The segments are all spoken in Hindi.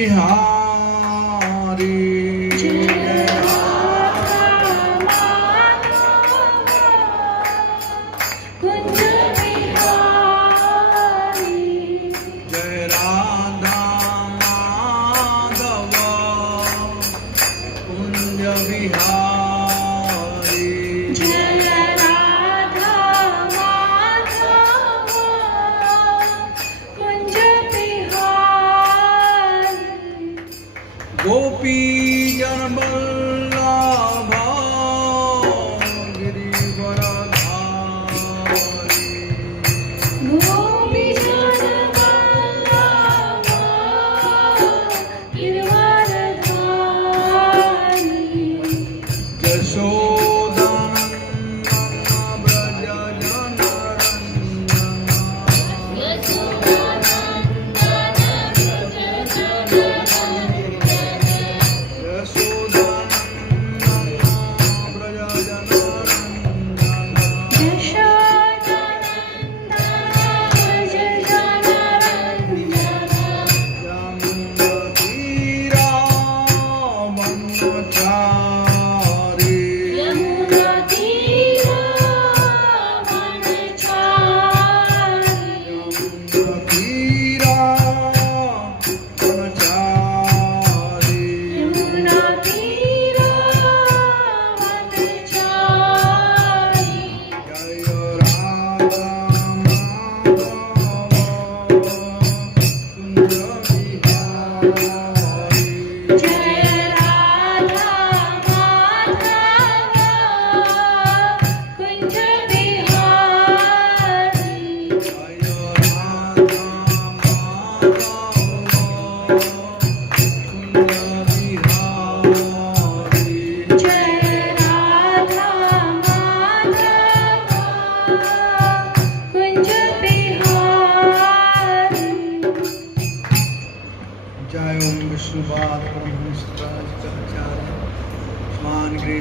बिहारी जय राधा माधव कुंज बिहारी जय राधा माधव कुंज बिहारी जय राधा माधव कुंज गोपी जन वल्लभ गिरिवरधारी गोपी जन वल्लभ गिरिवरधारी यशोदानंदन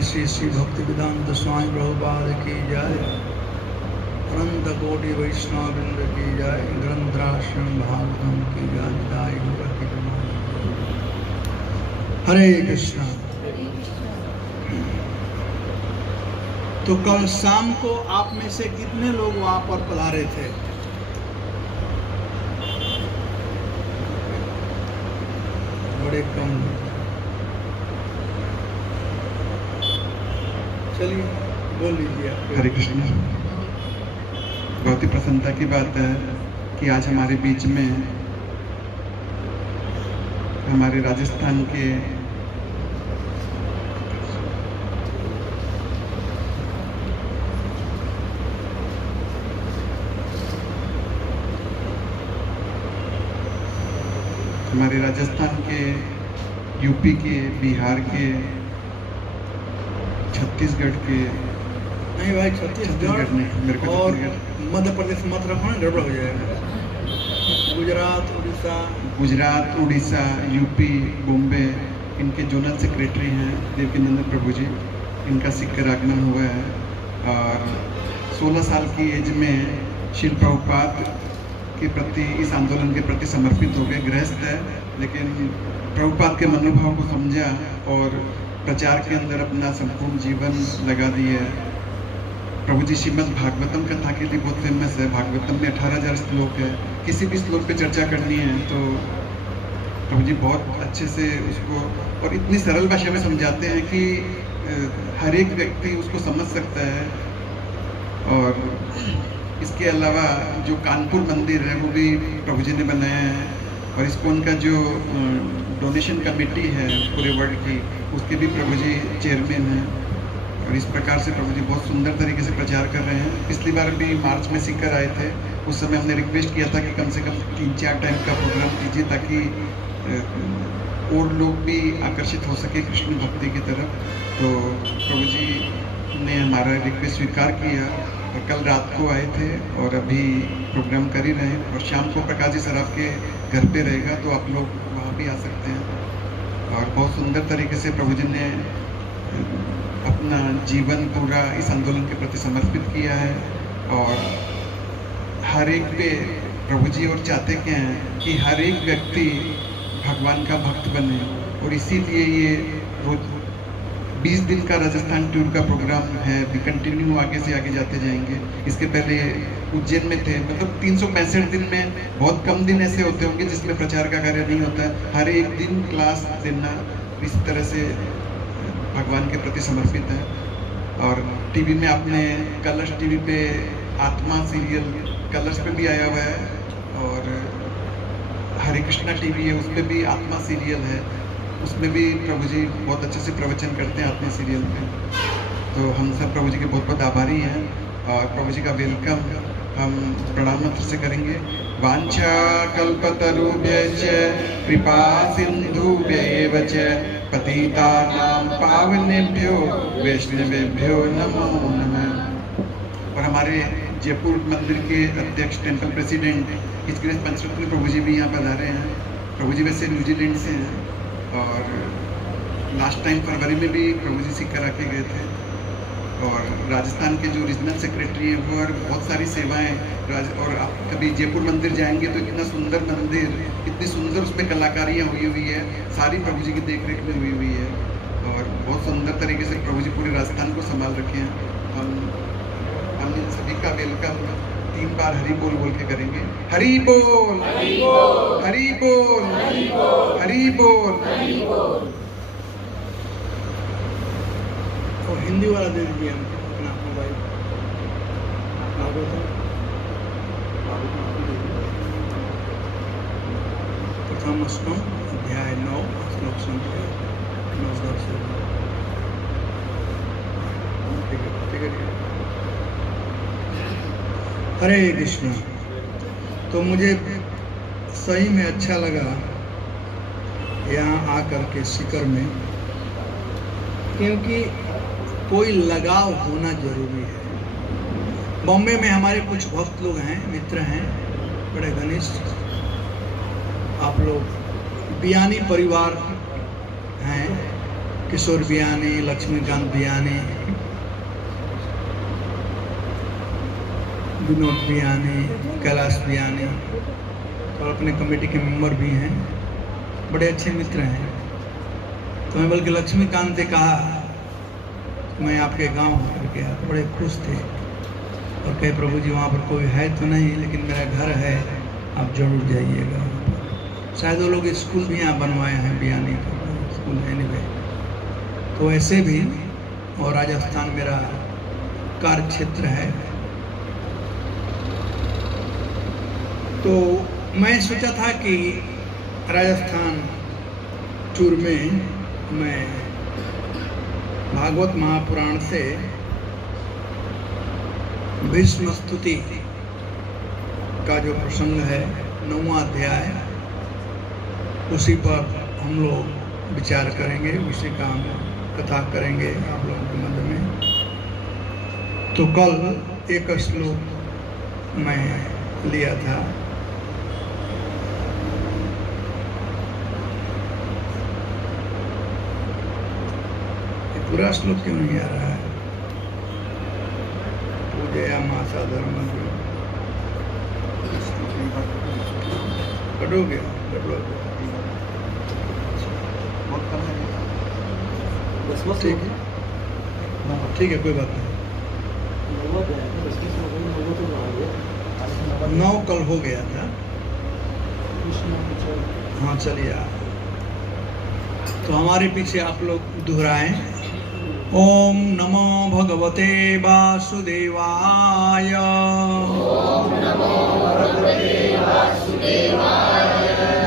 ब्रज श्री भक्ति वेदांत स्वामी प्रभुपाद की जय। अनंत कोटि वैष्णव वृंद की जय। ग्रंथराश्रम भागवतम की जय। हरे कृष्णा। तो कल शाम को आप में से कितने लोग वहां पर पधारे थे? बड़े कम। चलिए बोल लीजिए। हरे कृष्ण। बहुत ही प्रसन्नता की बात है कि आज हमारे बीच में हमारे राजस्थान के यूपी के, बिहार के, छत्तीसगढ़ के, नहीं भाई छत्तीसगढ़ और मध्य प्रदेश मत रखो ना, गड़बड़ हो जाएगा। गुजरात, उड़ीसा, यूपी, बॉम्बे, इनके जोनल सेक्रेटरी हैं देवकीनंदन प्रभु जी। इनका सिक्कर आगमन हुआ है और 16 साल की एज में श्रील प्रभुपाद के प्रति, इस आंदोलन के प्रति समर्पित हो गए। गृहस्थ है लेकिन प्रभुपाद के मनोभाव को समझा और प्रचार के अंदर अपना संपूर्ण जीवन लगा दिया। प्रभु जी श्रीमद् भागवतम कथा के लिए बहुत फेमस है। भागवतम में 18,000 श्लोक है। किसी भी श्लोक पे चर्चा करनी है तो प्रभु जी बहुत अच्छे से उसको और इतनी सरल भाषा में समझाते हैं कि हर एक व्यक्ति उसको समझ सकता है। और इसके अलावा जो कानपुर मंदिर है वो भी प्रभु जी ने बनाया है और इस्कॉन का जो डोनेशन कमेटी है पूरे वर्ल्ड की, उसके भी प्रभु जी चेयरमैन हैं। और इस प्रकार से प्रभु जी बहुत सुंदर तरीके से प्रचार कर रहे हैं। पिछली बार भी मार्च में सीकर आए थे, उस समय हमने रिक्वेस्ट किया था कि कम से कम 3-4 टाइम का प्रोग्राम कीजिए ताकि और लोग भी आकर्षित हो सके कृष्ण भक्ति की तरफ। तो प्रभु जी ने हमारा रिक्वेस्ट स्वीकार किया और कल रात को आए थे और अभी प्रोग्राम कर ही रहे हैं। और शाम को प्रकाश जी सर आपके घर पे रहेगा तो आप लोग वहाँ भी आ सकते हैं। और बहुत सुंदर तरीके से प्रभु जी ने अपना जीवन पूरा इस आंदोलन के प्रति समर्पित किया है। और हर एक पे प्रभु जी और चाहते क्या हैं कि हर एक व्यक्ति भगवान का भक्त बने। और इसीलिए ये रोज 20 दिन का राजस्थान टूर का प्रोग्राम है, भी कंटिन्यू आगे से आगे जाते जाएंगे। इसके पहले उज्जैन में थे, मतलब 365 दिन में बहुत कम दिन ऐसे होते होंगे जिसमें प्रचार का कार्य नहीं होता है। हर एक दिन क्लास देना इस तरह से भगवान के प्रति समर्पित है। और टीवी में आपने कलर्स टीवी पे आत्मा सीरियल कलर्स पे भी आया हुआ है, और हरे कृष्णा टीवी है, उस पर भी आत्मा सीरियल है, उसमें भी प्रभु जी बहुत अच्छे से प्रवचन करते हैं आत्मा सीरियल में। तो हम सब प्रभु जी के बहुत बहुत आभारी हैं, और प्रभु जी का वेलकम हम प्रणाम मंत्र से करेंगे। वांछा कल्पतरुभ्यश्च कृपा सिन्धुभ्यैव च पतितानां पावनेभ्यो वैष्णवेभ्यो नमो नमः। और हमारे जयपुर मंदिर के अध्यक्ष टेम्पल प्रेसिडेंट हिचकिरेश पंचरत्न प्रभु जी भी यहाँ पधारे हैं। प्रभु जी वैसे न्यूजीलैंड से हैं, और लास्ट टाइम फरवरी में भी प्रभु जी सिक्का रखे गए थे। और राजस्थान के जो रीजनल सेक्रेटरी हैं वो, और बहुत सारी सेवाएं और आप कभी जयपुर मंदिर जाएंगे तो इतना सुंदर मंदिर, इतनी सुंदर उसमें कलाकारियाँ हुई है, सारी प्रभु जी की देख रेख में हुई है, और बहुत सुंदर तरीके से प्रभु जी पूरे राजस्थान को संभाल रखे हैं। हम इन सभी का वेलकम 3 बार हरि बोल बोल के करेंगे। हरि बोल, हरि बोल, हरि बोल, हरि बोल, हरि बोल। और हिंदी वाला दे दीजिए हम अपना मोबाइल। प्रथम स्कंद अध्याय 9 श्लोक संख्या 9-10। हरे कृष्ण। तो मुझे सही में अच्छा लगा यहाँ आकर के सीकर में, क्योंकि कोई लगाव होना जरूरी है। बॉम्बे में हमारे कुछ भक्त लोग हैं, मित्र हैं, बड़े घनिष्ठ। आप लोग बियानी परिवार हैं, किशोर बियानी, लक्ष्मीकांत बियानी, विनोद बियानी, कैलाश बियानी, और अपने कमेटी के मेंबर भी हैं, बड़े अच्छे मित्र हैं। तो मैं बल्कि लक्ष्मीकांत से कहा मैं आपके गांव होकर गया, तो बड़े खुश थे, और कहे प्रभु जी वहाँ पर कोई है तो नहीं, लेकिन मेरा घर है, आप जरूर जाइएगा। शायद वो लोग स्कूल भी यहाँ बनवाए हैं, बियानी का स्कूल एनीवे। तो ऐसे भी, और राजस्थान मेरा कार्य क्षेत्र है, तो मैं सोचा था कि राजस्थान टूर में मैं भागवत महापुराण से भीष्म स्तुति का जो प्रसंग है 9वां अध्याय, उसी पर हम लोग विचार करेंगे, उसी का हम कथा करेंगे आप लोगों के मध्य में। तो कल एक श्लोक मैं लिया था, पूरा श्लोक क्यों नहीं आ रहा है? पूजया मासा धर्म कटोगे, ठीक है, कोई बात नहीं। 9 कल हो गया था। हाँ चलिए, तो हमारे पीछे आप लोग दोहराएं। ओम नमो भगवते वासुदेवाय। ओम नमो भगवते वासुदेवाय।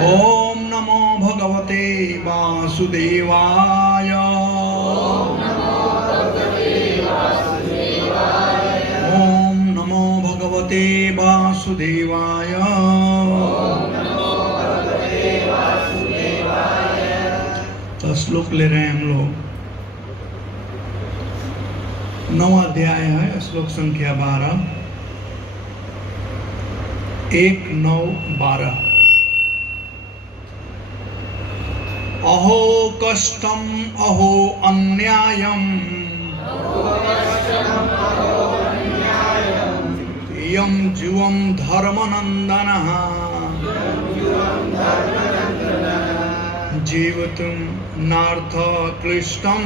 ओम नमो भगवते वासुदेवाय। ओम नमो भगवते वासुदेवाय। ओम नमो भगवते वासुदेवाय। तो श्लोक ले रहे हैं हम लोग। 9वां अध्याय है, श्लोक संख्या 12, 1, 9, 12। अहो कष्टम अहो अन्यायम यम जुवम धर्मनंदनः जीवितुं नार्थ क्लिष्टं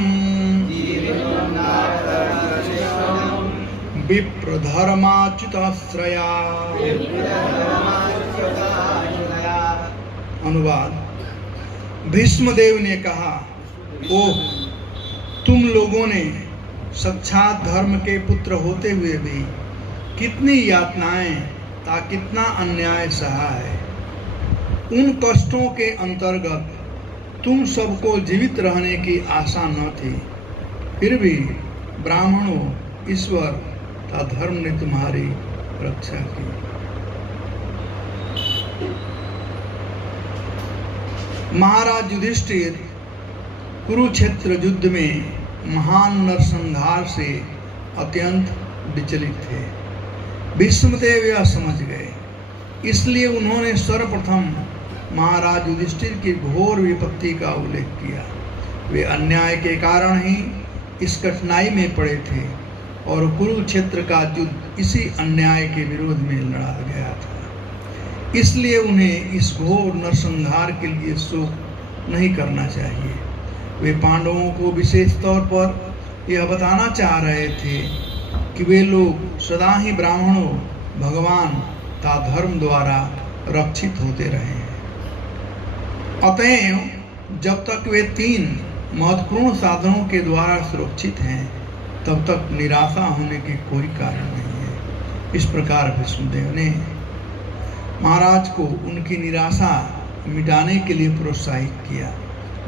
विप्रधर्माच्युताश्रया। अनुवाद। भीष्मदेव ने कहा, ओह, तुम लोगों ने साक्षात धर्म के पुत्र होते हुए भी कितनी यातनाएं तथा कितना अन्याय सहा है। उन कष्टों के अंतर्गत तुम सबको जीवित रहने की आशा न थी, फिर भी ब्राह्मणों, ईश्वर तथा धर्म ने तुम्हारी रक्षा की। महाराज युधिष्ठिर कुरुक्षेत्र युद्ध में महान नरसंहार से अत्यंत विचलित थे। भीष्मदेव यह समझ गए, इसलिए उन्होंने सर्वप्रथम महाराज युधिष्ठिर की घोर विपत्ति का उल्लेख किया। वे अन्याय के कारण ही इस कठिनाई में पड़े थे और कुरुक्षेत्र का युद्ध इसी अन्याय के विरोध में लड़ा गया था। इसलिए उन्हें इस घोर नरसंहार के लिए शोक नहीं करना चाहिए। वे पांडवों को विशेष तौर पर यह बताना चाह रहे थे कि वे लोग सदा ही ब्राह्मणों, भगवान तथा धर्म द्वारा रक्षित होते रहे हैं। अतएव जब तक वे 3 महत्वपूर्ण साधनों के द्वारा सुरक्षित हैं, तब तक निराशा होने की कोई कारण नहीं है। इस प्रकार भीष्मदेव ने महाराज को उनकी निराशा मिटाने के लिए प्रोत्साहित किया।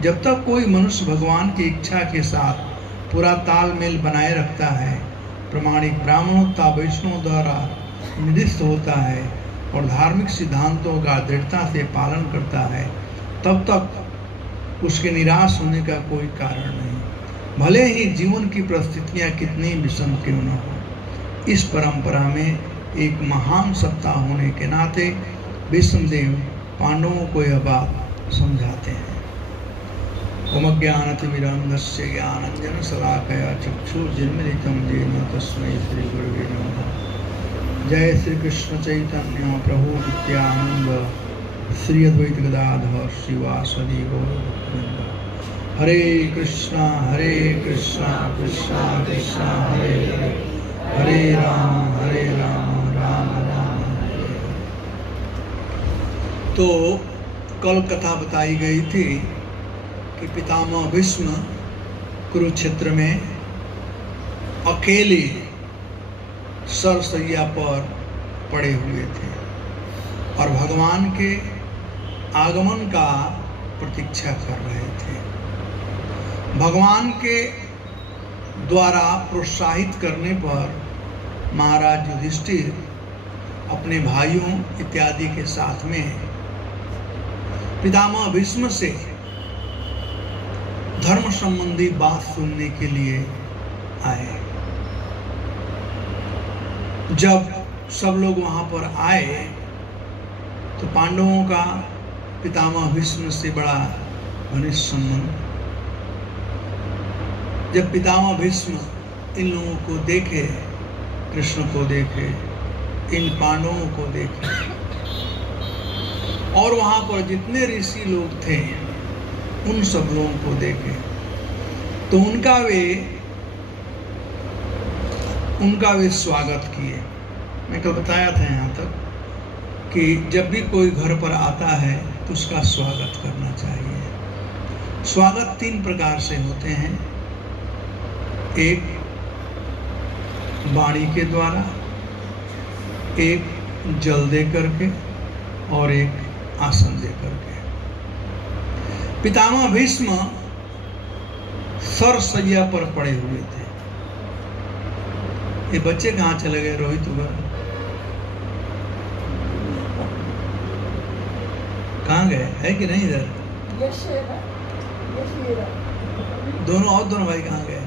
जब तक कोई मनुष्य भगवान की इच्छा के साथ पूरा तालमेल बनाए रखता है, प्रमाणिक ब्राह्मणों तथा वैष्णवों द्वारा निर्दिष्ट होता है और धार्मिक सिद्धांतों का दृढ़ता से पालन करता है, तब तक उसके निराश होने का कोई कारण नहीं, भले ही जीवन की परिस्थितियाँ कितनी विषम क्यों न हो। इस परंपरा में एक महान सत्ता होने के नाते भीष्मदेव पांडवों को यह बात समझाते हैं। ओम ज्ञानतिमिरान्धस्य ज्ञानाञ्जनशलाकया चक्षुर्मिलितं येन तस्मै श्रीगुरवे नमः। जय श्री कृष्ण चैतन्य प्रभु नित्यानंद, श्री अद्वैत गदाधर श्रीवासदि गौरभक्तवृंद। हरे कृष्णा कृष्णा कृष्णा हरे हरे, हरे राम राम राम हरे हरे। तो कल कथा बताई गई थी कि पितामह भीष्म कुरुक्षेत्र में अकेले सरसैया पर पड़े हुए थे और भगवान के आगमन का प्रतीक्षा कर रहे थे। भगवान के द्वारा प्रोत्साहित करने पर महाराज युधिष्ठिर अपने भाइयों इत्यादि के साथ में पितामह भीष्म से धर्म संबंधी बात सुनने के लिए आए। जब सब लोग वहां पर आए तो पांडवों का पितामह भीष्म से बड़ा घनिष्ठ संबंध। जब पितामह भीष्म इन लोगों को देखे, कृष्ण को देखे, इन पांडवों को देखे और वहां पर जितने ऋषि लोग थे उन सब लोगों को देखे, तो उनका वे स्वागत किए। मैं कल बताया था यहाँ तक कि जब भी कोई घर पर आता है तो उसका स्वागत करना चाहिए। स्वागत 3 प्रकार से होते हैं, एक वाणी के द्वारा, एक जल दे करके और एक आसन दे करके। पितामह भीष्म सरसैया पर पड़े हुए थे। ये बच्चे कहाँ चले गए? रोहित उगर कहाँ गए? है कि नहीं इधर? दोनों भाई कहाँ गए?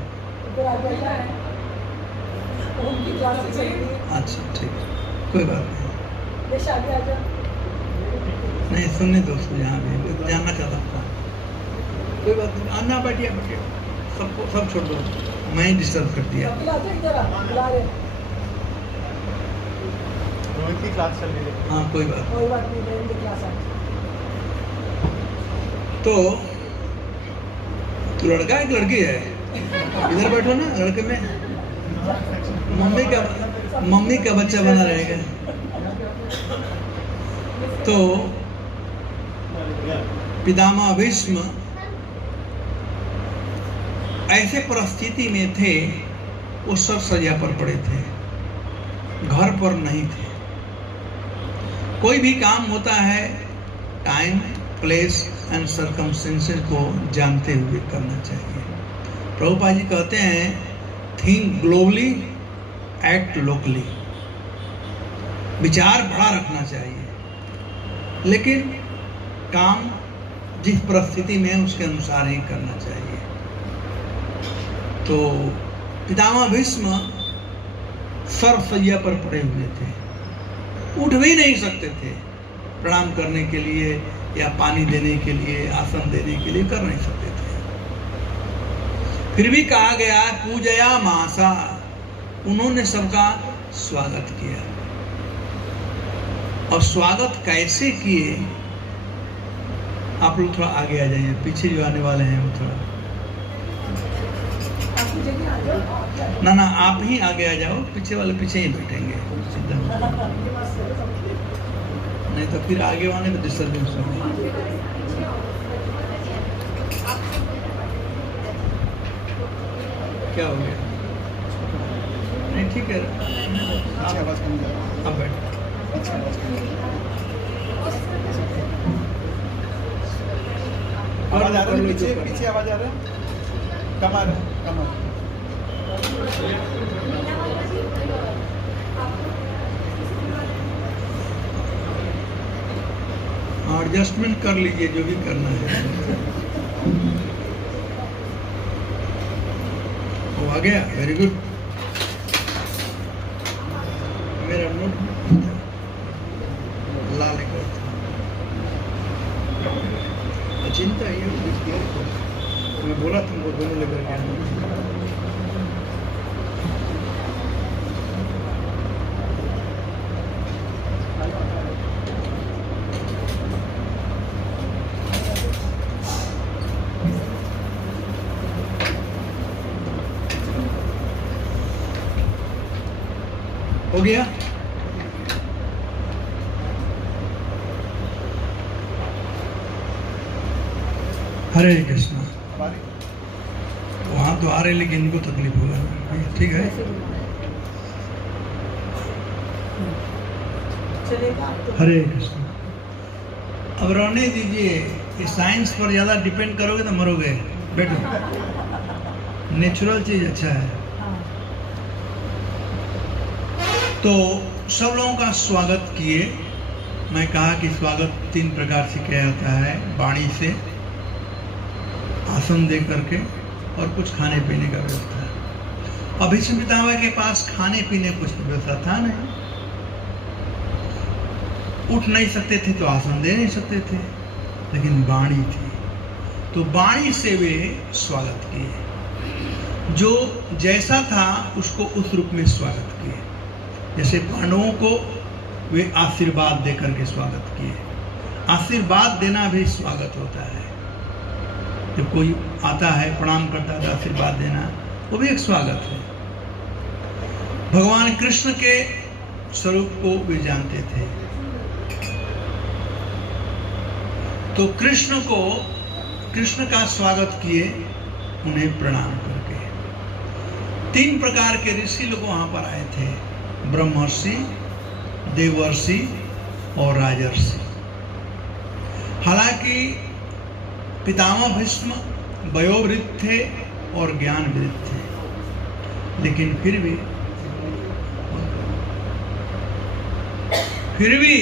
अच्छा ठीक, कोई बात नहीं। नहीं सुनने दो उसको, यहाँ भी जानना चाहता था। कोई बात नहीं, अन्ना बैठिए सबको, सब छोड़ दो, मैं ही डिस्टर्ब कर दिया। रोहित की क्लास चल रही है। हाँ कोई बात नहीं। तो तो लड़का है कि लड़की है? इधर बैठो ना, लड़के में मम्मी का बच्चा बना रहेगा। तो पितामह भीष्म ऐसे परिस्थिति में थे, वो सब सजा पर पड़े थे, घर पर नहीं थे। कोई भी काम होता है टाइम, प्लेस एंड सर्कमस्टेंसेस को जानते हुए करना चाहिए। प्रभुपाद जी कहते हैं, थिंक ग्लोबली, एक्ट लोकली। विचार बड़ा रखना चाहिए, लेकिन काम जिस परिस्थिति में है उसके अनुसार ही करना चाहिए। तो पितामह भीष्म सर्वसैया पर पड़े हुए थे, उठ भी नहीं सकते थे, प्रणाम करने के लिए या पानी देने के लिए, आसन देने के लिए कर नहीं सकते थे। फिर भी कहा गया पूजया मासा, उन्होंने सबका स्वागत किया। और स्वागत कैसे किए, आप लोग थोड़ा आगे आ जाइए, पीछे जो आने वाले हैं वो थोड़ा ना आप ही आगे आ जाओ, पीछे वाले पीछे ही बैठेंगे सीधा, नहीं तो फिर आगे वाले में डिस्टर्बेंस होगा। क्या हो गया? नहीं ठीक है, अब बैठो। आवाज आ रही है? पीछे आवाज आ रहा है? कम आ रहा है, कम आ रहा है। एडजस्टमेंट कर लीजिए जो भी करना है। वो आ गया, वेरी गुड। मेरा नोट लाल चिंता ये मैं बोला तुमको दोनों लेकर के आना। हो गया? हरे कृष्णा। वहां तो आ रहे, लेकिन इनको तकलीफ होगा, ठीक है? हरे कृष्णा। अब रहने दीजिए, ये साइंस पर ज्यादा डिपेंड करोगे तो मरोगे। बैठो, नेचुरल चीज अच्छा है। तो सब लोगों का स्वागत किए। मैं कहा कि स्वागत 3 प्रकार से किया जाता है, वाणी से, आसन दे करके, और कुछ खाने पीने का व्यवस्था। अब भीष्म पितामह के पास खाने पीने कुछ व्यवस्था था नहीं, उठ नहीं सकते थे तो आसन दे नहीं सकते थे, लेकिन वाणी थी, तो वाणी से वे स्वागत किए। जो जैसा था उसको उस रूप में स्वागत किए। जैसे पांडवों को वे आशीर्वाद देकर के स्वागत किए। आशीर्वाद देना भी स्वागत होता है। जब कोई आता है, प्रणाम करता है, आशीर्वाद देना वो भी एक स्वागत है। भगवान कृष्ण के स्वरूप को वे जानते थे, तो कृष्ण का स्वागत किए, उन्हें प्रणाम करके। 3 प्रकार के ऋषि लोग वहां पर आए थे, ब्रह्मर्षि, देवर्षि और राजर्षि। हालांकि पितामह भीष्म वयोवृद्ध थे और ज्ञानवृद्ध थे, लेकिन फिर भी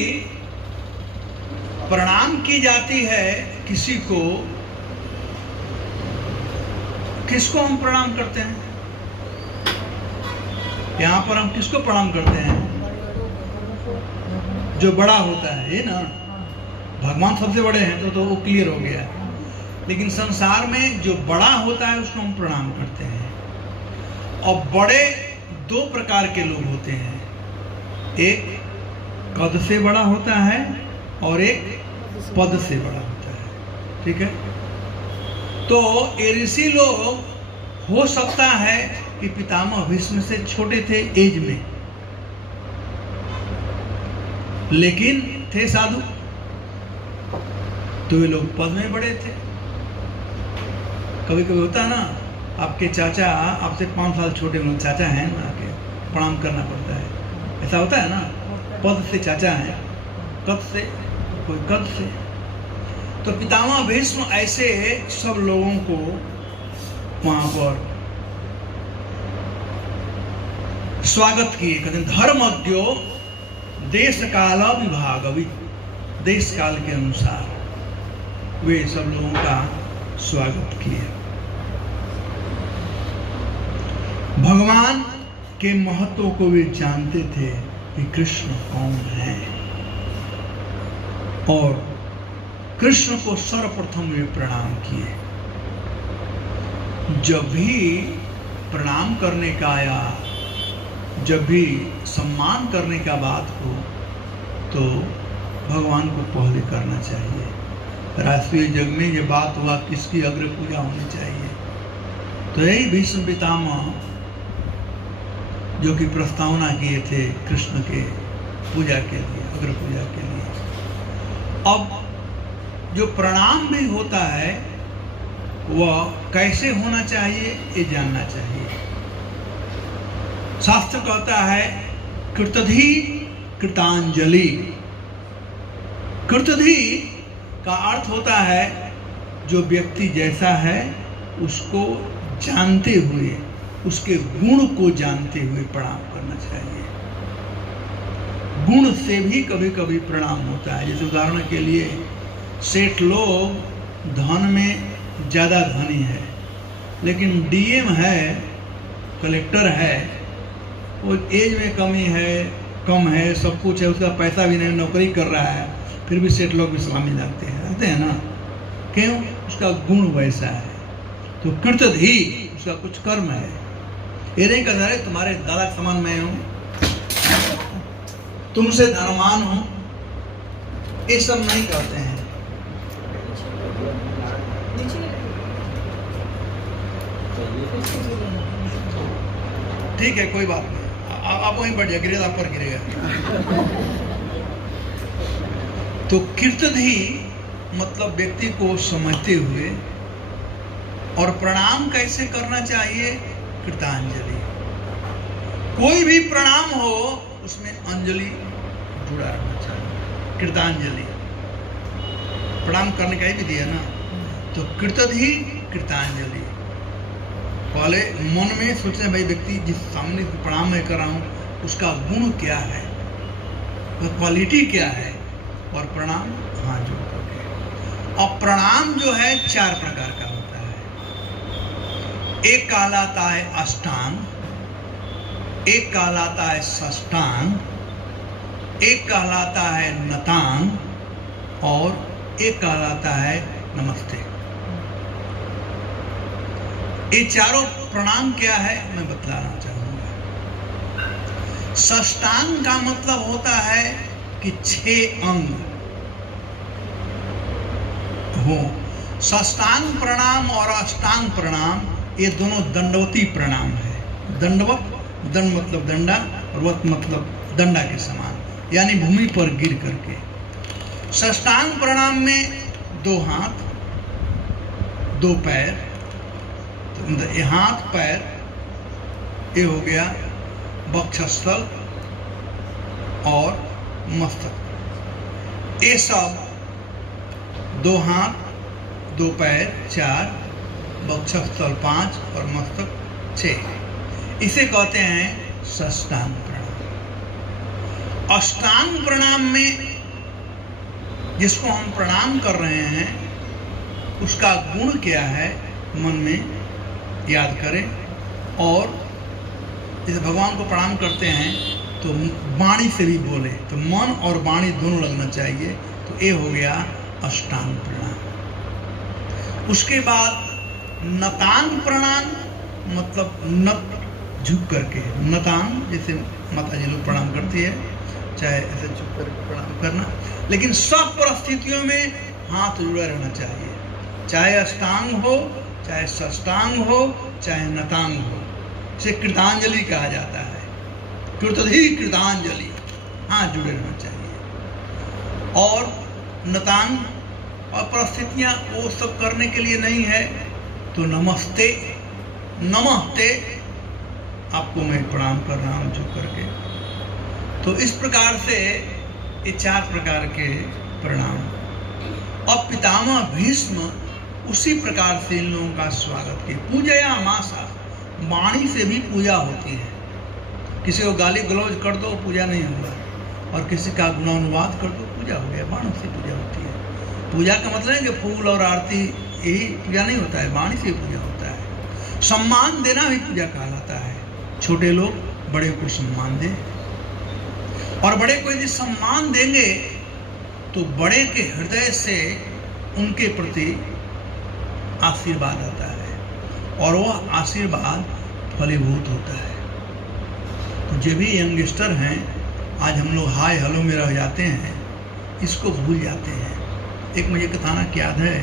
प्रणाम की जाती है किसी को। किसको हम प्रणाम करते हैं? यहाँ पर हम किसको प्रणाम करते हैं? जो बड़ा होता है, ये ना, भगवान सबसे बड़े हैं तो वो क्लियर हो गया। लेकिन संसार में जो बड़ा होता है उसको हम प्रणाम करते हैं। और बड़े 2 प्रकार के लोग होते हैं, एक कद से बड़ा होता है और एक पद से बड़ा होता है, ठीक है? तो ये ऋषि लोग हो सकता है कि पितामह भीष्म से छोटे थे एज में, लेकिन थे साधु, तो वे लोग पद में बड़े थे। कभी कभी होता है ना, आपके चाचा आपसे 5 साल छोटे हों, चाचा हैं ना, आपके प्रणाम करना पड़ता है, ऐसा होता है ना। पद से चाचा हैं, कद से कोई कद से। तो पितामह भीष्म ऐसे सब लोगों को वहां पर स्वागत किए। कहते धर्मज्ञो देश काल विभागवी, देश काल के अनुसार वे सब लोगों का स्वागत किए। भगवान के महत्व को वे जानते थे कि कृष्ण कौन है, और कृष्ण को सर्वप्रथम वे प्रणाम किए। जब भी प्रणाम करने का या जब भी सम्मान करने का बात हो तो भगवान को पहले करना चाहिए। राष्ट्रीय जग में ये बात हुआ किसकी अग्र पूजा होनी चाहिए, तो यही भीष्म पितामह जो कि प्रस्तावना किए थे कृष्ण के पूजा के लिए, अग्र पूजा के लिए। अब जो प्रणाम भी होता है वह कैसे होना चाहिए ये जानना चाहिए। शास्त्र कहता है कृतधि कृतांजलि। कृतधि का अर्थ होता है जो व्यक्ति जैसा है उसको जानते हुए, उसके गुण को जानते हुए प्रणाम करना चाहिए। गुण से भी कभी कभी प्रणाम होता है। जैसे उदाहरण के लिए सेठ लोग धन में ज़्यादा धनी है, लेकिन डीएम है, कलेक्टर है, वो एज में कम है, सब कुछ है, उसका पैसा भी नहीं, नौकरी कर रहा है, फिर भी सेठ लोग भी सलामी जाते हैं ना। क्यों? उसका गुण वैसा है। तो कृतधि उसका कुछ कर्म है। ये नहीं कहता है तुम्हारे दादा के समान मैं हूं, तुमसे धनवान हूं, ये सब नहीं कहते हैं। ठीक है, कोई बात नहीं, आप वहीं बढ़ जाए, गिरेगा आप पर गिरेगा। तो कृतधि मतलब व्यक्ति को समझते हुए, और प्रणाम कैसे करना चाहिए? कृतांजलि। कोई भी प्रणाम हो उसमें अंजलि जुड़ा रहना चाहिए। कृतांजलि प्रणाम करने का ही विधि है ना। तो कृतधि कृतांजलि, पहले मन में सोचते हैं भाई व्यक्ति जिस सामने प्रणाम मैं कर रहा हूं उसका गुण क्या है, वह क्वालिटी क्या है, और प्रणाम हाथ जोड़ करके। और प्रणाम जो है 4 प्रकार का होता है। एक कहलाता है अष्टांग, एक कहलाता है षष्टांग, एक कहलाता है नतांग, और एक कहलाता है नमस्ते। ये चारों प्रणाम क्या है मैं बतलाना चाहूंगा। षष्टांग का मतलब होता है कि 6 अंग हो। षष्टांग प्रणाम और अष्टांग प्रणाम ये दोनों दंडवती प्रणाम है। दंडवत, दंड मतलब दंडा, और वत मतलब दंडा के समान, यानी भूमि पर गिर करके। षष्टांग प्रणाम में 2 हाथ 2 पैर, तो ये हाथ पैर ये हो गया वक्षस्थल और मस्तक। ये सब 2 हाथ 2 पैर 4, वक्षस्थल 5 और मस्तक 6, इसे कहते हैं षष्टांग प्रणाम। अष्टांग प्रणाम में जिसको हम प्रणाम कर रहे हैं उसका गुण क्या है मन में याद करें। और जैसे भगवान को प्रणाम करते हैं तो वाणी से भी बोले, तो मन और वाणी दोनों लगना चाहिए। तो ये हो गया अष्टांग प्रणाम। उसके बाद नतांग प्रणाम, मतलब नत झुक करके, नतांग जैसे माता जी लोग प्रणाम करती है, चाहे ऐसे झुक करके प्रणाम करना, लेकिन सब परिस्थितियों में हाथ जुड़ा रहना चाहिए। चाहे अष्टांग हो, चाहे षष्टांग हो, चाहे नतांग हो, इसे कृतांजलि कहा जाता है। कृतधि कृतांजलि, हाथ जुड़े रहना चाहिए। और नतांग और परिस्थितियां वो सब करने के लिए नहीं है, तो नमस्ते, नमस्ते आपको मैं प्रणाम कर रहा हूं झुक करके। तो इस प्रकार से ये 4 प्रकार के प्रणाम। अब पितामह भीष्म उसी प्रकार से इन लोगों का स्वागत किए। पूजया मासा, वाणी से भी पूजा होती है। किसी को गाली गलौज कर दो पूजा नहीं होगा, और किसी का गुणानुवाद कर दो पूजा हो गया, वाणी से पूजा होती है। पूजा का मतलब है कि फूल और आरती, यही पूजा नहीं होता है, वाणी से पूजा होता है। सम्मान देना भी पूजा कहलाता है। छोटे लोग बड़े को सम्मान दें, और बड़े को यदि सम्मान देंगे तो बड़े के हृदय से उनके प्रति आशीर्वाद आता है, और वह आशीर्वाद फलीभूत होता है। तो जो भी यंगस्टर हैं, आज हम लोग हाय हेलो में रह जाते हैं, इसको भूल जाते हैं। एक मुझे कथानक याद है,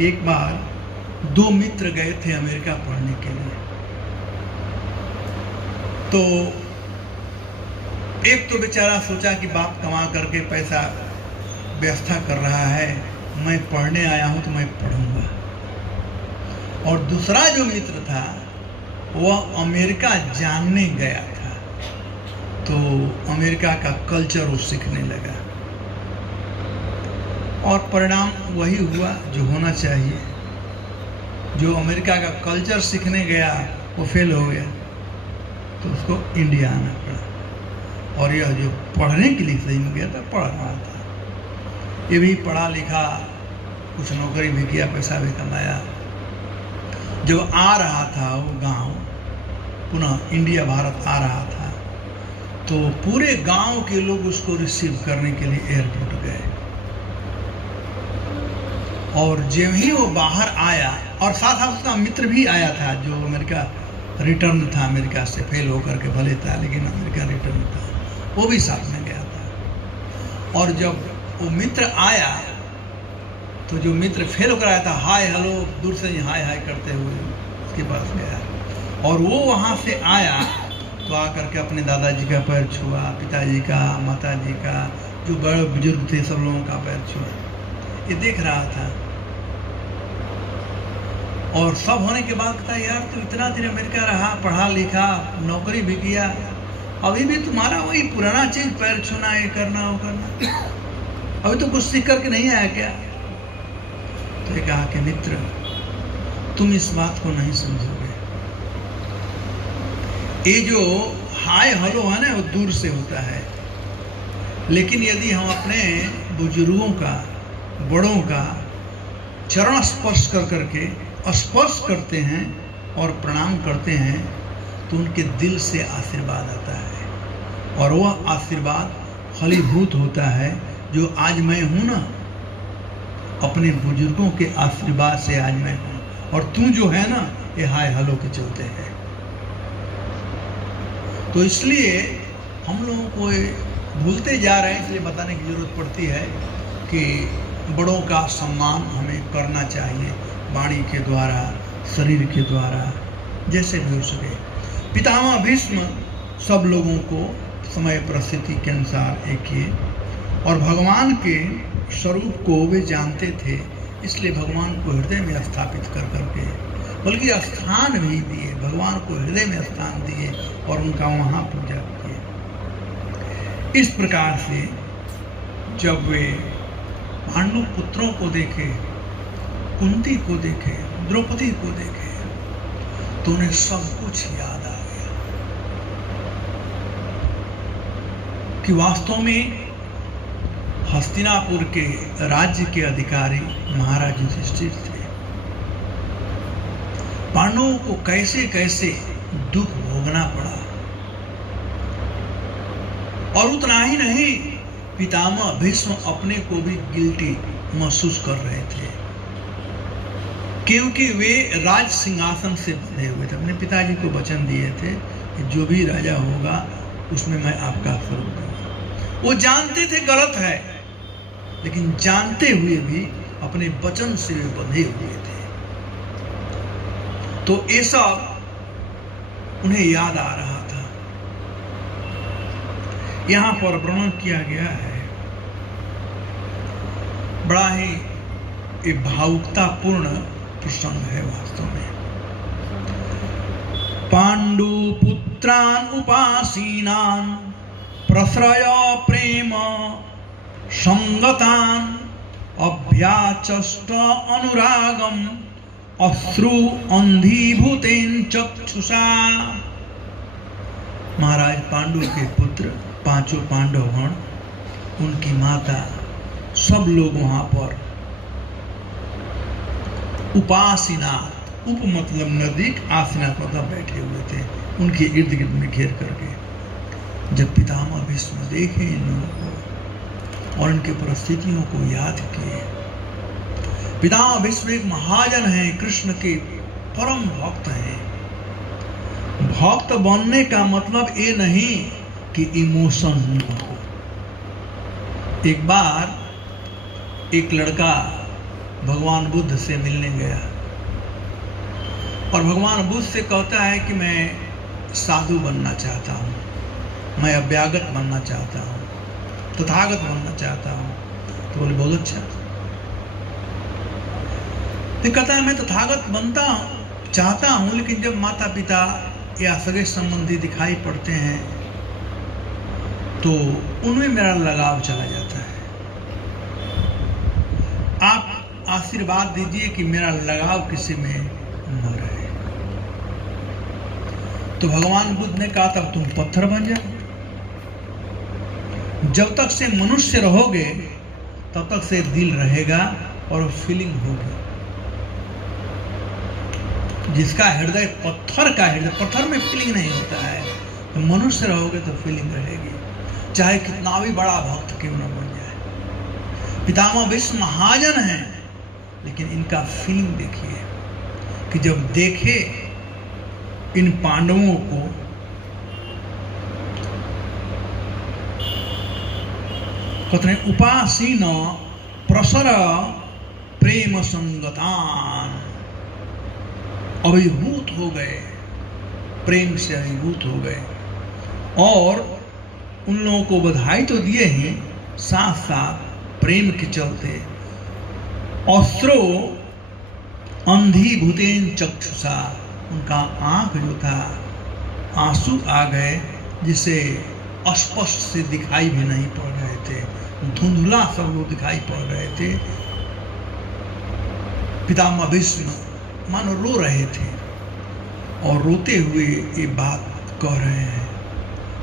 एक बार 2 मित्र गए थे अमेरिका पढ़ने के लिए। तो एक तो बेचारा सोचा कि बाप कमा करके पैसा व्यवस्था कर रहा है, मैं पढ़ने आया हूं तो मैं पढ़ूंगा। और दूसरा जो मित्र था वह अमेरिका जानने गया था, तो अमेरिका का कल्चर वो सीखने लगा, और परिणाम वही हुआ जो होना चाहिए। जो अमेरिका का कल्चर सीखने गया वो फेल हो गया, तो उसको इंडिया आना पड़ा। और यह जो पढ़ने के लिए सही में गया था, पढ़ रहा था, ये भी पढ़ा लिखा, कुछ नौकरी भी किया, पैसा भी कमाया। जब आ रहा था वो गांव, पुनः इंडिया भारत आ रहा था, तो पूरे गांव के लोग उसको रिसीव करने के लिए एयरपोर्ट गए। और जब ही वो बाहर आया, और साथ साथ उसका मित्र भी आया था जो अमेरिका रिटर्न था, अमेरिका से फेल होकर के भले था लेकिन अमेरिका रिटर्न था, वो भी साथ में गया था। और जब वो मित्र आया तो जो मित्र फेल होकर आया था, हाय हेलो दूर से ही हाय हाय करते हुए उसके पास गया, और वो वहाँ से आया तो आकर के अपने दादाजी का पैर छुआ, पिताजी का, माताजी का, जो बड़े बुजुर्ग थे सब लोगों का पैर छुआ। ये देख रहा था, और सब होने के बाद कहता, यार तू इतना दिन अमेरिका रहा, पढ़ा लिखा, नौकरी भी किया, अभी भी तुम्हारा वही पुराना चीज, पैर छूना, ये करना, वो करना, अभी तो कुछ सीख करके नहीं आया क्या? तो ये कहा कि मित्र, तुम इस बात को नहीं समझोगे। ये जो हाय हेलो है ना, वो दूर से होता है, लेकिन यदि हम अपने बुजुर्गों का, बड़ों का चरण स्पर्श कर करके स्पर्श करते हैं और प्रणाम करते हैं, तो उनके दिल से आशीर्वाद आता है, और वह आशीर्वाद फलीभूत होता है। जो आज मैं हूं ना, अपने बुजुर्गों के आशीर्वाद से आज मैं हूं, और तू जो है ना, ये हाय हेलो के चलते हैं। तो इसलिए हम लोगों को भूलते जा रहे हैं, इसलिए बताने की जरूरत पड़ती है कि बड़ों का सम्मान हमें करना चाहिए, वाणी के द्वारा, शरीर के द्वारा, जैसे भी हो सके। पितामह भीष्म सब लोगों को समय परिस्थिति के अनुसार एक किए, और भगवान के स्वरूप को वे जानते थे, इसलिए भगवान को हृदय में स्थापित कर करके, बल्कि स्थान भी दिए, भगवान को हृदय में स्थान दिए और उनका वहाँ पूजा किए। इस प्रकार से जब वे पांडु पुत्रों को देखे, कुंती को देखे, द्रौपदी को देखे, तो उन्हें सब कुछ याद आ गया कि वास्तव में हस्तिनापुर के राज्य के अधिकारी महाराज युधिष्ठिर थे। पांडवों को कैसे कैसे दुख भोगना पड़ा, और उतना ही नहीं, पितामह भीष्म अपने को भी गिल्टी महसूस कर रहे थे, क्योंकि वे राज सिंहासन से बंधे हुए थे। अपने पिताजी को वचन दिए थे कि जो भी राजा होगा उसमें मैं आपका स्वरूप दूंगा। वो जानते थे गलत है, लेकिन जानते हुए भी अपने वचन से वे बंधे हुए थे। तो ये सब उन्हें याद आ रहा था। यहां पर वर्णन किया गया है, बड़ा ही एक भावुकतापूर्ण प्रसंग है वास्तव में। पांडु पुत्रान उपासीनान प्रश्रय प्रेम संगतान अभ्याचष्ट अनुरागम अश्रु अंधीभूतेन चक्षुषा। महाराज पांडु के पुत्र पांचों पांडवगण, उनकी माता, सब लोग वहां पर उपासीनाथ, उप मतलब नदी, आसीनाथ मतलब बैठे हुए थे, उनके इर्द गिर्द में घेर करके। जब पितामह भीष्म देखे इन लोगों को और इनके परिस्थितियों को याद किए, पितामह भीष्म एक महाजन हैं, कृष्ण के परम भक्त हैं। भक्त बनने का मतलब ये नहीं कि इमोशन न हो। एक बार एक लड़का भगवान बुद्ध से मिलने गया और भगवान बुद्ध से कहता है कि मैं साधु बनना चाहता हूँ, मैं अभ्यागत बनना चाहता हूँ, तथागत बनना चाहता हूँ। तो बोले बहुत अच्छा। तो कहता है मैं तथागत बनता चाहता हूँ, लेकिन जब माता पिता या सगे संबंधी दिखाई पड़ते हैं तो उनमें मेरा लगाव चला जाता है। आप आशीर्वाद दीजिए कि मेरा लगाव किसी में न रहे। तो भगवान बुद्ध ने कहा तब तुम पत्थर बन जाओ। जब तक से मनुष्य रहोगे तब तक से दिल रहेगा और फीलिंग होगी। जिसका हृदय पत्थर का हृदय, पत्थर में फीलिंग नहीं होता है, तो मनुष्य रहोगे तो फीलिंग रहेगी, चाहे कितना भी बड़ा भक्त क्यों न बन जाए। पितामह भीष्म महाजन हैं, लेकिन इनका फीलिंग देखिए कि जब देखे इन पांडवों को, कहते हैं उपासीन प्रसर प्रेम संगतान, अभिभूत हो गए, प्रेम से अभिभूत हो गए। और उन लोगों को बधाई तो दिए हैं, साथ साथ प्रेम के चलते अश्रो अंधीभूतेन चक्षुषा, उनका आंख जो था आंसू आ गए, जिसे अस्पष्ट से दिखाई भी नहीं पड़ रहे थे, धुंधला सब लोग दिखाई पड़ रहे थे। पितामह भीष्म मानो रो रहे थे और रोते हुए ये बात कह रहे हैं।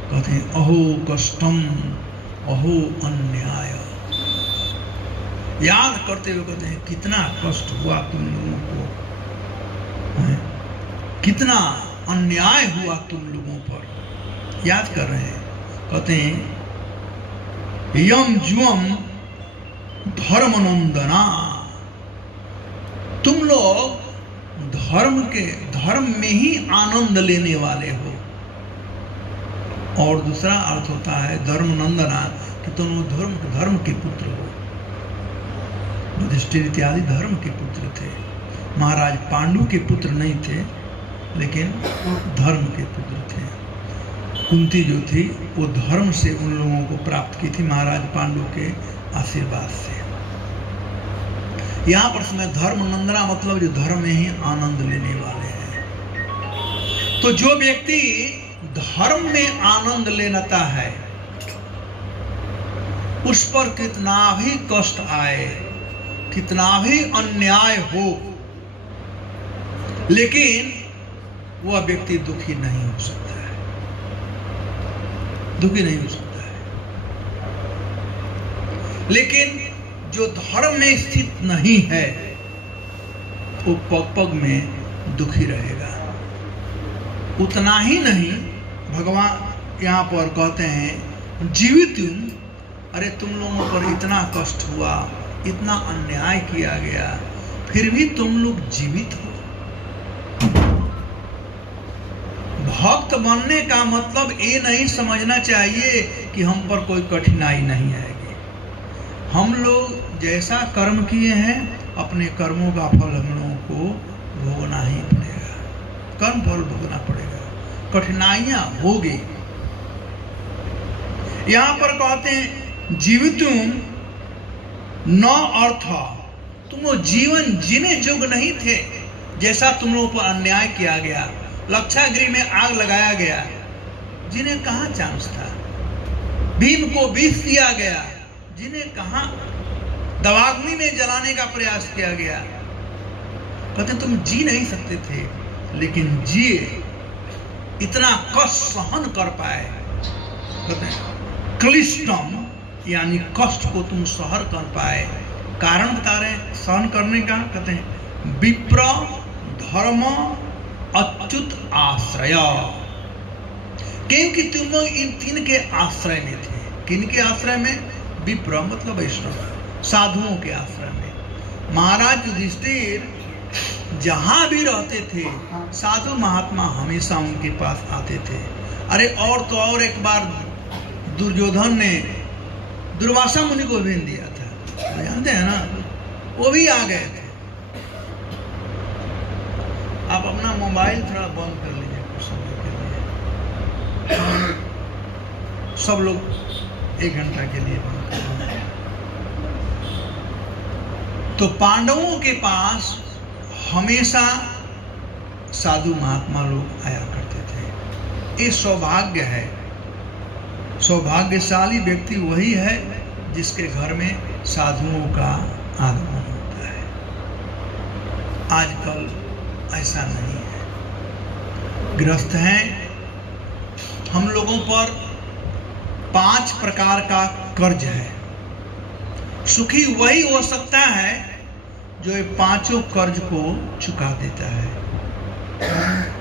कहते हैं अहो कष्टम अहो अन्याय, याद करते हुए कहते हैं कितना कष्ट हुआ तुम लोगों को, कितना अन्याय हुआ तुम लोगों पर, याद कर रहे हैं। कहते हैं यम जुअम धर्मनंदना, तुम लोग धर्म में ही आनंद लेने वाले हो। और दूसरा अर्थ होता है धर्मनंदना, कि तुम धर्म के पुत्र हो। युधिष्ठिर इत्यादि धर्म के पुत्र थे, महाराज पांडु के पुत्र नहीं थे, लेकिन धर्म के पुत्र थे। कुंती जो थी वो धर्म से उन लोगों को प्राप्त की थी, महाराज पांडु के आशीर्वाद से। यहाँ पर समय धर्म नंदना मतलब जो धर्म में ही आनंद लेने वाले हैं। तो जो व्यक्ति धर्म में आनंद लेता है, उस पर कितना भी कष्ट आए, कितना भी अन्याय हो, लेकिन वह व्यक्ति दुखी नहीं हो सकता है, दुखी नहीं हो सकता है। लेकिन जो धर्म में स्थित नहीं है, वो पग पग में दुखी रहेगा। उतना ही नहीं, भगवान यहाँ पर कहते हैं जीवित, अरे तुम लोगों पर इतना कष्ट हुआ, इतना अन्याय किया गया, फिर भी तुम लोग जीवित हो। भक्त बनने का मतलब ये नहीं समझना चाहिए कि हम पर कोई कठिनाई नहीं आएगी, हम लोग जैसा कर्म किए हैं अपने कर्मों का फल हम लोगों को भोगना ही पड़ेगा, कर्म फल भोगना पड़ेगा, कठिनाइयां होगी। यहां पर कहते हैं जीवितुम न अर्थ, तुम वो जीवन जीने योग्य नहीं थे। जैसा तुम लोगों पर अन्याय किया गया, लक्षागृह में आग लगाया गया, जिन्हें कहां चांस था। भीम को विष दिया गया, जिन्हें कहां दवाग्नि में जलाने का प्रयास किया गया। कहते तुम जी नहीं सकते थे, लेकिन जिए, इतना कष्ट सहन कर पाए। कहते हैं क्लिष्टम यानी कष्ट को तुम सहन कर पाए। कारण बता रहे हैं सहन करने का। कहते हैं विप्र धर्म अच्युत आश्रय, क्योंकि तुम लोग इन तीन के आश्रय में थे। किन के आश्रय में? विप्र मतलब वैष्णव, साधुओं के आश्रय में। महाराज युधिष्ठिर जहां भी रहते थे साधु महात्मा हमेशा उनके पास आते थे। अरे और तो और एक बार दुर्योधन ने दुर्वासा मुनि को भेज दिया था, जानते हैं ना, वो भी आ गए थे। आप अपना मोबाइल थोड़ा बंद कर लीजिए कुछ समय के लिए, सब लोग 1 घंटा के लिए बंद कर लीजिए। तो पांडवों के पास हमेशा साधु महात्मा लोग आया करते थे। ये सौभाग्य है। सौभाग्यशाली व्यक्ति वही है जिसके घर में साधुओं का आगमन होता है। आजकल ऐसा नहीं है। गृहस्थ हैं, हम लोगों पर 5 प्रकार का कर्ज है। सुखी वही हो सकता है जो ये 5 कर्ज को चुका देता है।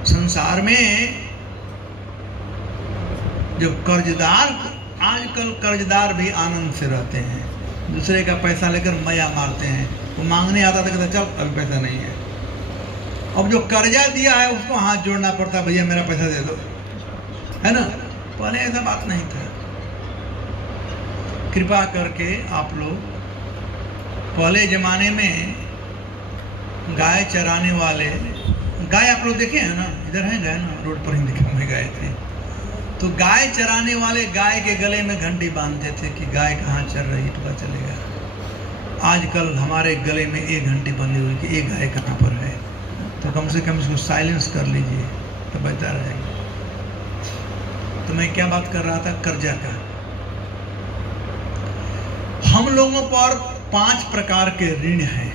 संसार में जब कर्जदार, आजकल कर्जदार भी आनंद से रहते हैं, दूसरे का पैसा लेकर मजा मारते हैं। वो मांगने आता था, कहता चल अभी पैसा नहीं है। अब जो कर्जा दिया है उसको हाथ जोड़ना पड़ता, भैया मेरा पैसा दे दो, है ना। पहले ऐसा बात नहीं था। कृपा करके आप लोग, पहले जमाने में गाय चराने वाले, गाय आप लोग देखे हैं ना, इधर है गाय ना, रोड पर ही देखे हुए गाय थे। तो गाय चराने वाले गाय के गले में घंटी बांधते थे कि गाय कहाँ चल रही, पता चलेगा। आजकल हमारे गले में एक घंटी बंधी हुई कि एक गाय कहाँ पर है, तो कम से कम इसको साइलेंस कर लीजिए तो बचा रहेगा। तो मैं क्या बात कर रहा था, कर्जा का। हम लोगों पर 5 प्रकार के ऋण हैं,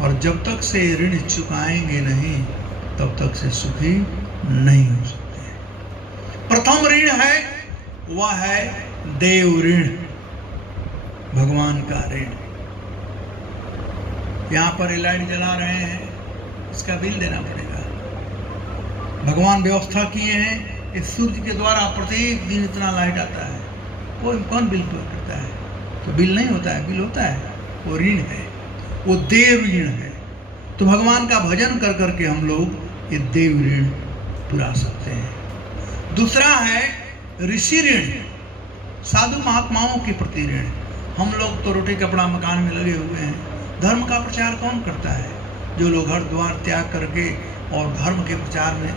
और जब तक से ऋण चुकाएंगे नहीं तब तक से सुखी नहीं हो सकते। प्रथम ऋण है वह है देव ऋण, भगवान का ऋण। यहां पर लाइट जला रहे हैं, इसका बिल देना पड़ेगा। भगवान व्यवस्था किए हैं, इस सूर्य के द्वारा प्रत्येक दिन इतना लाइट आता है। कौन बिल पे करता है? तो बिल नहीं होता है, बिल होता है। वो ऋण है, वो देव ऋण है। तो भगवान का भजन कर करके हम लोग ये देव ऋण पुरा सकते हैं। दूसरा है ऋषि ऋण, साधु महात्माओं के प्रति ऋण। हम लोग तो रोटी कपड़ा मकान में लगे हुए हैं। धर्म का प्रचार कौन करता है? जो लोग घर द्वार त्याग करके और धर्म के प्रचार में,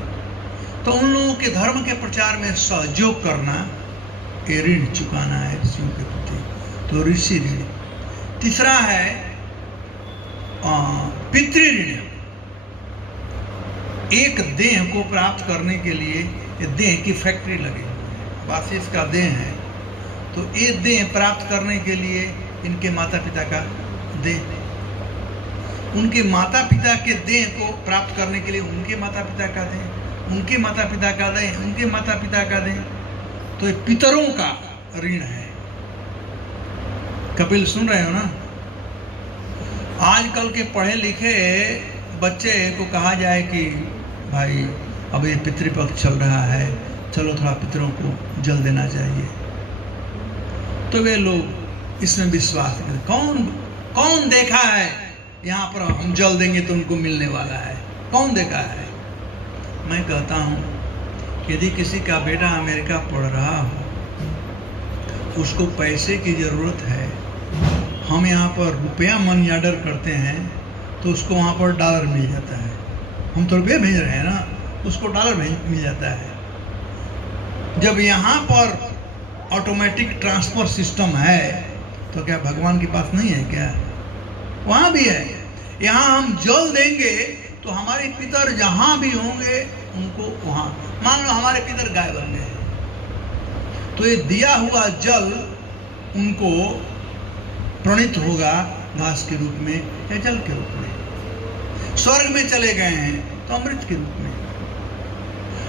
तो उन लोगों के धर्म के प्रचार में सहयोग करना, ये ऋण चुकाना है ऋषियों के प्रति। तो ऋषि ऋण। तीसरा है पितृ ऋण। एक देह को प्राप्त करने के लिए देह की फैक्ट्री लगी हुई है, बासिस का देह है। तो ये देह प्राप्त करने के लिए इनके माता पिता का देह, उनके माता पिता के देह को प्राप्त करने के लिए उनके माता पिता का देह, उनके माता पिता का देह, उनके माता पिता का देह। तो ये पितरों का ऋण है। कपिल सुन रहे हो ना? आजकल के पढ़े लिखे बच्चे को कहा जाए कि भाई अब ये पितृपक्ष चल रहा है, चलो थोड़ा पितरों को जल देना चाहिए, तो वे लोग इसमें विश्वास करते। कौन देखा है यहाँ पर हम जल देंगे तो उनको मिलने वाला है? कौन देखा है? मैं कहता हूँ यदि किसी का बेटा अमेरिका पढ़ रहा हो, उसको पैसे की जरूरत है, हम यहाँ पर रुपया मनी ऑर्डर करते हैं तो उसको वहाँ पर डॉलर मिल जाता है। हम तो रुपये भेज रहे हैं ना, उसको डॉलर मिल जाता है। जब यहाँ पर ऑटोमेटिक ट्रांसफर सिस्टम है तो क्या भगवान के पास नहीं है क्या? वहाँ भी है। यहाँ हम जल देंगे तो हमारे पितर जहाँ भी होंगे उनको वहाँ, मान लो हमारे पितर गाय बन गए तो ये दिया हुआ जल उनको प्रणीत होगा घास के रूप में या जल के रूप में। स्वर्ग में चले गए हैं तो अमृत के रूप में।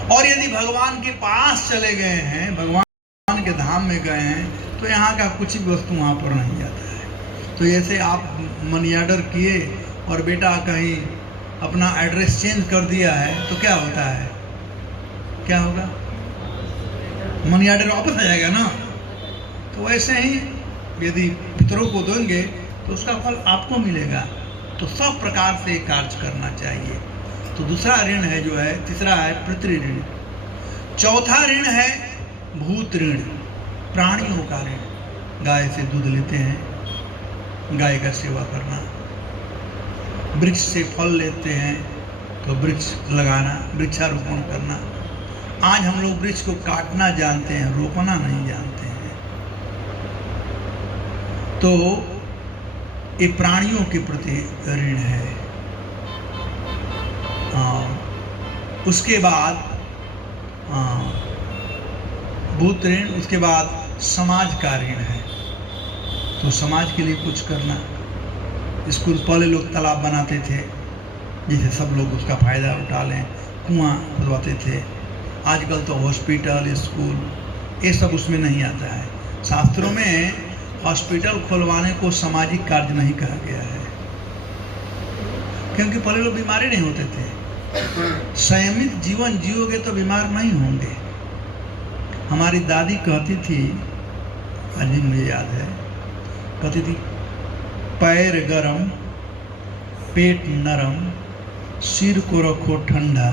और यदि भगवान के पास चले गए हैं, भगवान के धाम में गए हैं, तो यहाँ का कुछ भी वस्तु वहाँ पर नहीं जाता है। तो जैसे आप मनी ऑर्डर किए और बेटा कहीं अपना एड्रेस चेंज कर दिया है तो क्या होता है? क्या होगा? मनी ऑर्डर वापस आ जाएगा ना। तो वैसे ही यदि पितरों को देंगे तो उसका फल आपको मिलेगा। तो सब प्रकार से कार्य करना चाहिए। तो दूसरा ऋण है जो है, तीसरा है पितृ ऋण। चौथा ऋण है भूत ऋण, प्राणियों का ऋण। गाय से दूध लेते हैं, गाय का सेवा करना। वृक्ष से फल लेते हैं तो वृक्ष लगाना, वृक्षारोपण करना। आज हम लोग वृक्ष को काटना जानते हैं, रोपना नहीं जानते हैं। तो ये प्राणियों के प्रति ऋण है। उसके बाद भूत ऋण, उसके बाद समाज का ऋण है। तो समाज के लिए कुछ करना। स्कूल पहले लोग तालाब बनाते थे जिसे सब लोग उसका फायदा उठा लें, कुआं खुदवाते थे। आजकल तो हॉस्पिटल, स्कूल, ये सब उसमें नहीं आता है। शास्त्रों में हॉस्पिटल खुलवाने को सामाजिक कार्य नहीं कहा गया है, क्योंकि पहले लोग बीमारी नहीं होते थे। संयमित जीवन जियोगे तो बीमार नहीं होंगे। हमारी दादी कहती थी, आज भी मुझे याद है, कहती थी पैर गरम, पेट नरम, सिर को रखो ठंडा,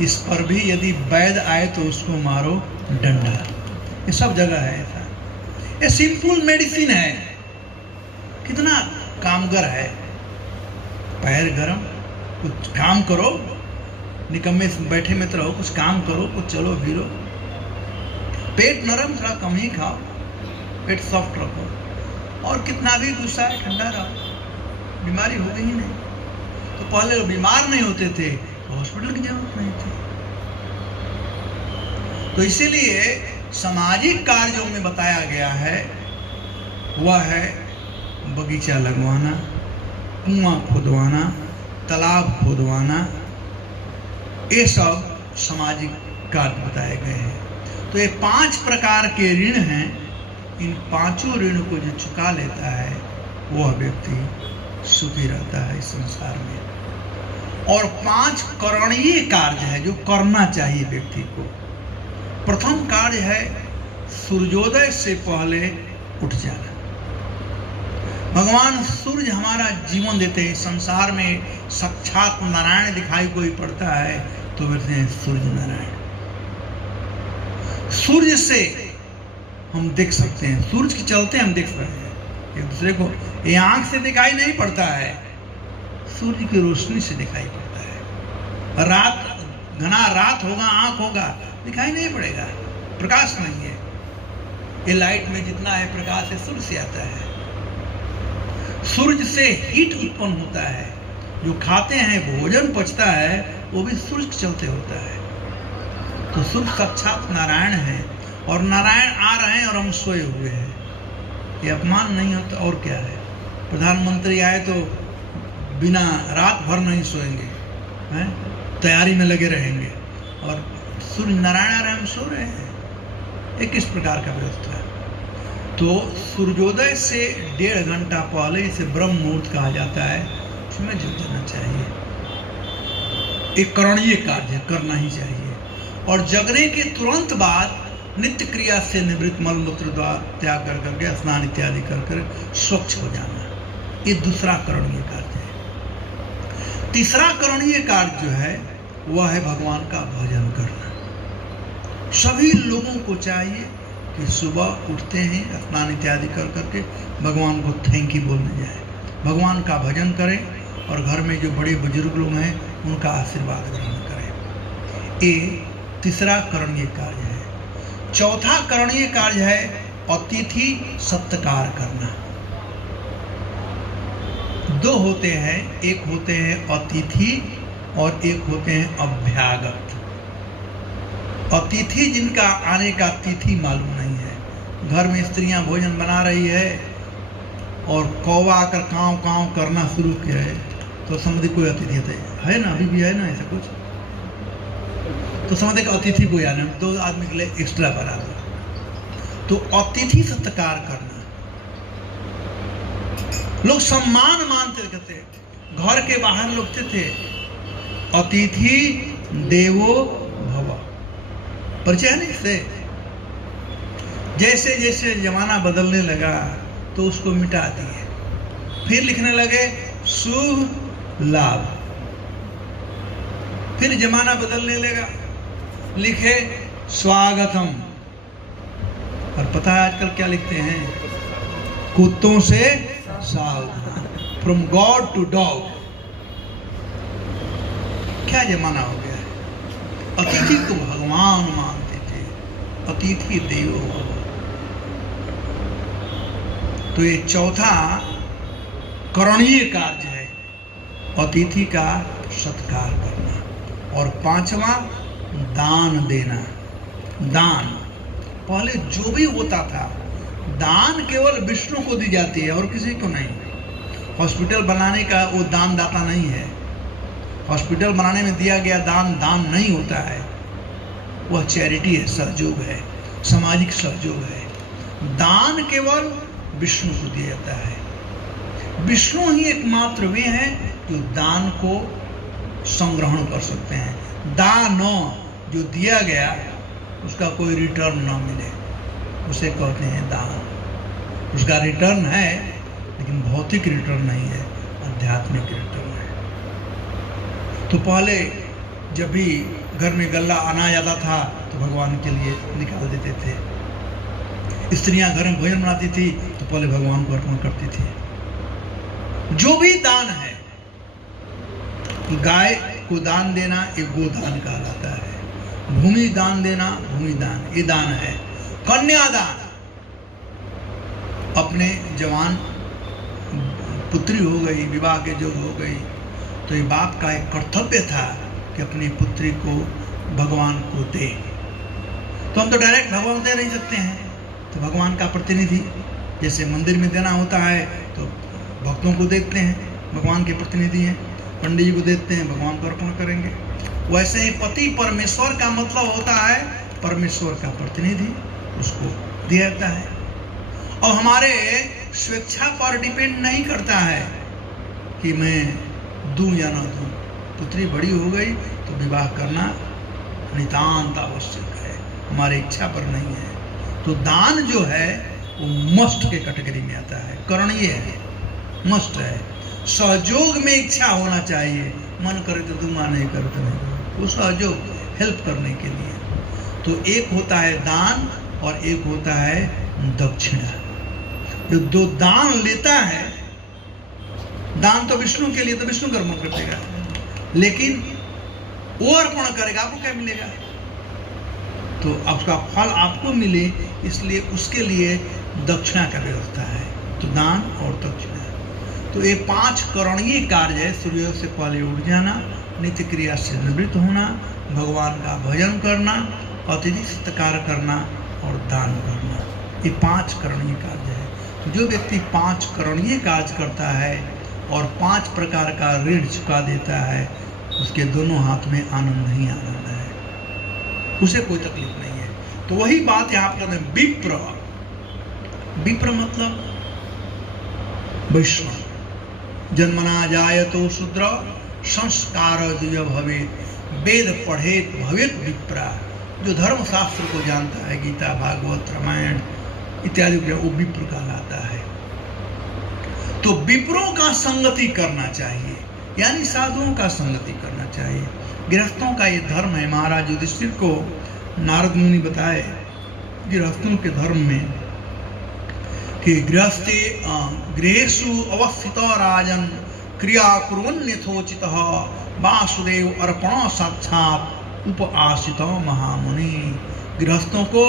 इस पर भी यदि वैद आए तो उसको मारो डंडा। ये सब जगह है ऐसा। ये सिंपल मेडिसिन है, कितना कामगर है। पैर गरम, कुछ काम करो, निकम्मे बैठे मत रहो, कुछ काम करो, कुछ चलो फिरो। पेट नरम, थोड़ा कम ही खाओ, पेट सॉफ्ट रखो, और कितना भी गुस्सा है ठंडा रहो, बीमारी होगी ही नहीं। तो पहले लोग बीमार नहीं होते थे तो हॉस्पिटल की जरूरत नहीं थी। तो इसीलिए सामाजिक कार्यों में बताया गया है वह है बगीचा लगवाना, कुआं खुदवाना, तालाब खुदवाना, ये सब सामाजिक कार्य बताए गए हैं। तो ये 5 प्रकार के ऋण हैं। इन 5 ऋण को जो चुका लेता है वह व्यक्ति सुखी रहता है इस संसार में। और 5 करणीय कार्य है जो करना चाहिए व्यक्ति को। प्रथम कार्य है सूर्योदय से पहले उठ जाना। भगवान सूर्य हमारा जीवन देते हैं। संसार में साक्षात नारायण दिखाई कोई पड़ता है तो बोलते हैं सूर्य नारायण। सूर्य से हम देख सकते हैं, सूरज के चलते हम देख रहे हैं एक दूसरे को। ये आंख से दिखाई नहीं पड़ता है, सूर्य की रोशनी से दिखाई पड़ता है। रात, घना रात होगा, आंख होगा, दिखाई नहीं पड़ेगा, प्रकाश नहीं है। ये लाइट में जितना है प्रकाश है सूर्य से आता है। सूर्य से हीट उत्पन्न होता है, जो खाते हैं भोजन पचता है वो भी सूर्य के चलते होता है। तो सूर्य साक्षात नारायण है और नारायण आ रहे हैं और हम सोए हुए हैं। ये अपमान नहीं होता और क्या है। प्रधानमंत्री आए तो बिना रात भर नहीं सोएंगे, हैं? तैयारी में लगे रहेंगे, और सूर्य नारायण आ रहे हैं, हम सो रहे हैं। ये किस प्रकार का व्यवस्था है। तो सूर्योदय से 1.5 घंटा पहले इसे ब्रह्म मुहूर्त कहा जाता है, उसमें जुट जाना चाहिए। एक करणीय कार्य करना ही चाहिए। और जगने के तुरंत बाद नित्य क्रिया से निवृत्त मल मूत्र द्वार त्याग कर करके स्नान इत्यादि कर कर स्वच्छ हो जाना, ये दूसरा करणीय कार्य है। तीसरा करणीय कार्य जो है वह है भगवान का भजन करना। सभी लोगों को चाहिए कि सुबह उठते हैं स्नान इत्यादि कर करके भगवान को थैंक यू बोलने जाए, भगवान का भजन करें और घर में जो बड़े बुजुर्ग लोग हैं उनका आशीर्वाद ग्रहण करें। ये तीसरा करणीय कार्य है। चौथा करणीय कार्य है अतिथि सत्कार करना। दो होते हैं, एक होते हैं अतिथि और एक होते हैं अभ्यागत। अतिथि जिनका आने का तिथि मालूम नहीं है, घर में स्त्रियां भोजन बना रही है और कौवा आकर काँव काँव करना शुरू किया है तो समझे कोई अतिथि है ना, अभी भी है ना ऐसा कुछ, तो समझे अतिथि कोई आने, 2 आदमी के लिए एक्स्ट्रा बना दो। तो अतिथि सत्कार करना, लोग सम्मान मानते कहते, घर के बाहर लोग थे अतिथि देवो भव, परिचय है ना इससे। जैसे जैसे जमाना बदलने लगा तो उसको मिटा दिए, फिर लिखने लगे शुभ लाभ, फिर जमाना बदलने लगा लिखे स्वागतम, और पता है आजकल क्या लिखते हैं, कुत्तों से सावधान, फ्रॉम गॉड टू डॉग। क्या जमाना हो गया है। अतिथि को भगवान मानते थे, अतिथि देवो भव। तो ये चौथा करणीय कार्य है, अतिथि का सत्कार करना। और पांचवा दान देना। दान पहले जो भी होता था, दान केवल विष्णु को दी जाती है और किसी को नहीं। हॉस्पिटल बनाने का वो दान दाता नहीं है, हॉस्पिटल बनाने में दिया गया दान दान नहीं होता है, वह चैरिटी है, सहयोग है, सामाजिक सहयोग है। दान केवल विष्णु को दिया जाता है। विष्णु ही एकमात्र वे हैं जो दान को संग्रहण कर सकते हैं। दान जो दिया गया उसका कोई रिटर्न ना मिले, उसे कहते हैं दान। उसका रिटर्न है लेकिन भौतिक रिटर्न नहीं है, आध्यात्मिक रिटर्न है। तो पहले जब भी घर में गल्ला अनाज आता था तो भगवान के लिए निकाल देते थे। स्त्रियां घर में भोजन बनाती थी तो पहले भगवान को अर्पण करती थी। जो भी दान है, गाय को दान देना एक गोदान कहलाता है, भूमि दान देना भूमि दान, ये दान है। कन्यादान, अपने जवान पुत्री हो गई, विवाह के योग हो गई, तो ये बाप का एक कर्तव्य था कि अपनी पुत्री को भगवान को दे। तो हम तो डायरेक्ट भगवान दे नहीं सकते हैं, तो भगवान का प्रतिनिधि जैसे मंदिर में देना होता है तो भक्तों को देते हैं, भगवान के प्रतिनिधि हैं। पंडित जी को देते हैं, भगवान को अर्पण करेंगे। वैसे ही पति परमेश्वर का मतलब होता है परमेश्वर का प्रतिनिधि, उसको दिया जाता है। और हमारे स्वेच्छा पर डिपेंड नहीं करता है कि मैं दूं या ना दूं। पुत्री बड़ी हो गई तो विवाह करना नितांत आवश्यक है, हमारी इच्छा पर नहीं है। तो दान जो है वो मस्ट के कैटेगरी में आता है, करणीय है, मस्ट है। सहयोग में इच्छा होना चाहिए, मन करे तो दूंगा, नहीं करे तो नहीं, वो सहयोग, हेल्प करने के लिए। तो एक होता है दान और एक होता है दक्षिणा। जो दान लेता है, दान तो विष्णु के लिए, तो विष्णु कर्म कर देगा, लेकिन वो अर्पण करेगा, आपको क्या मिलेगा? तो उसका फल आपको मिले, इसलिए उसके लिए दक्षिणा का व्यवस्था है। तो दान और दक्षिणा, तो ये 5 करणीय कार्य है। सूर्योदय से पहले उठ जाना, नित्य क्रिया से निवृत्त होना, भगवान का भजन करना, अतिथि सत्कार करना और दान करना, ये 5 करणीय कार्य है। तो जो व्यक्ति 5 करणीय कार्य करता है और 5 प्रकार का ऋण चुका देता है, उसके दोनों हाथ में आनंद ही आनंद है, उसे कोई तकलीफ नहीं है। तो वही बात यहाँ पर विप्र, विप्र मतलब वैष्णव। जन्मना जायतो शूद्र संस्कार द्विज भवे, वेद पढ़े भवेत विप्रा। जो धर्म शास्त्र को जानता है, गीता भागवत रामायण इत्यादि, वो विप्र कहलाता है। तो विप्रों का संगति करना चाहिए, यानी साधुओं का संगति करना चाहिए। गृहस्थों का ये धर्म है। महाराज युधिष्ठिर को नारद मुनि बताए, गृहस्थों के धर्म में कि गृहस्थी गृहेषु अवस्थितो राजन क्रिया कुर्वन्यथोचितः वासुदेव अर्पण साक्षात उपआसितो महामुनि। गृहस्थों को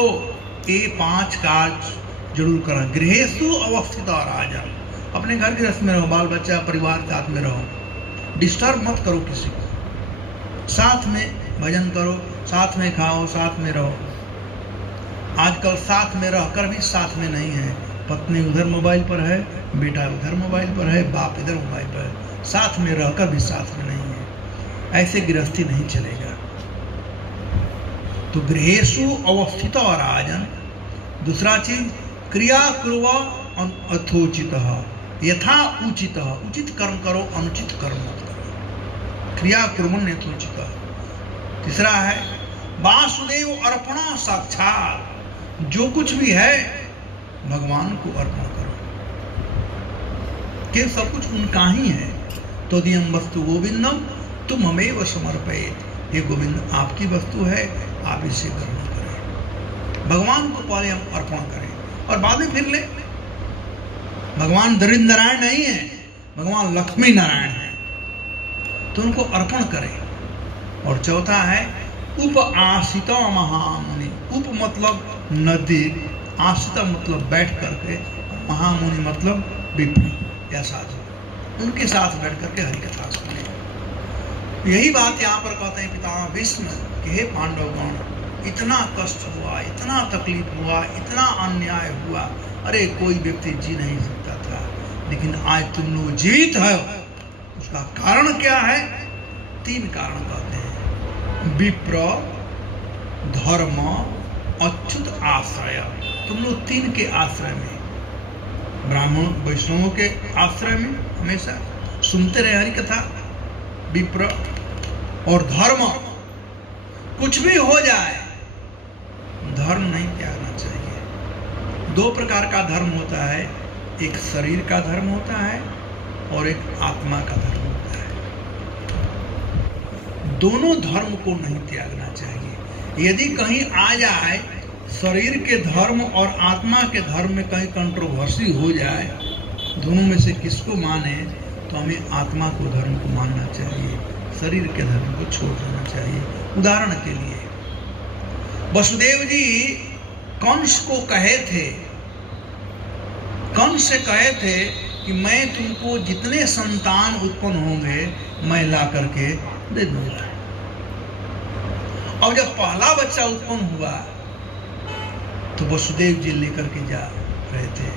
ये 5 कार्य जरूर करना। गृहेषु अवस्थितो राजन, अपने घर गृहस्थ में रहो, बाल बच्चा परिवार साथ में रहो, डिस्टर्ब मत करो किसी को, साथ में भजन करो, साथ में खाओ, साथ में रहो। आजकल साथ में रहकर भी साथ में नहीं है, पत्नी उधर मोबाइल पर है, बेटा उधर मोबाइल पर है, बाप इधर मोबाइल पर है, साथ में रहकर भी साथ में नहीं है। ऐसे गृहस्थी नहीं चलेगा। तो गृहेषु अवस्थितो राजन। दूसरा चीज, क्रिया कुर्व अथोचितः यथा उचितः, उचित कर्म करो, अनुचित कर्म मत करो। क्रिया कुर्वन् यथोचितः। तीसरा है वासुदेव अर्पण साक्षात, जो कुछ भी है भगवान को अर्पण करो, कि सब कुछ उनका ही है। तो दियम वस्तु गोविंदम तुम हमें समर्पित, ये गोविंद आपकी वस्तु है, आप इसे ग्रहण करें। भगवान को पहले हम अर्पण करें और बाद में फिर ले। भगवान दरिद्र नारायण नहीं है, भगवान लक्ष्मी नारायण है, तो उनको अर्पण करें। और चौथा है उप आसितो महामुनि। उप मतलब नदी, आसिता मतलब बैठ करके, महामुनि मतलब विप्र या साधु, उनके साथ बैठ करके हरि कथा सुने। यही बात यहाँ पर कहते हैं पितामह भीष्म कि हे पांडवगण, इतना कष्ट हुआ, इतना तकलीफ हुआ, इतना अन्याय हुआ, अरे कोई व्यक्ति जी नहीं सकता था, लेकिन आज तुम लोग जीवित हो, उसका कारण क्या है? 3 कारण कहते हैं। विप्र, धर्म, अच्युत आश्रय। तुम लोग 3 के आश्रय में, ब्राह्मण वैष्णवों के आश्रय में हमेशा सुनते रहे हरि कथा, विप्र और धर्म। कुछ भी हो जाए धर्म नहीं त्यागना चाहिए। 2 प्रकार का धर्म होता है, एक शरीर का धर्म होता है और एक आत्मा का धर्म होता है। दोनों धर्म को नहीं त्यागना चाहिए। यदि कहीं आ जाए शरीर के धर्म और आत्मा के धर्म में कहीं कंट्रोवर्सी हो जाए, दोनों में से किसको माने, तो हमें आत्मा को धर्म को मानना चाहिए, शरीर के धर्म को छोड़ देना चाहिए। उदाहरण के लिए वसुदेव जी कंस को कहे थे, कंस से कहे थे कि मैं तुमको जितने संतान उत्पन्न होंगे मैं ला करके दे दूंगा। और जब पहला बच्चा उत्पन्न हुआ तो वसुदेव जी लेकर के जा रहे थे।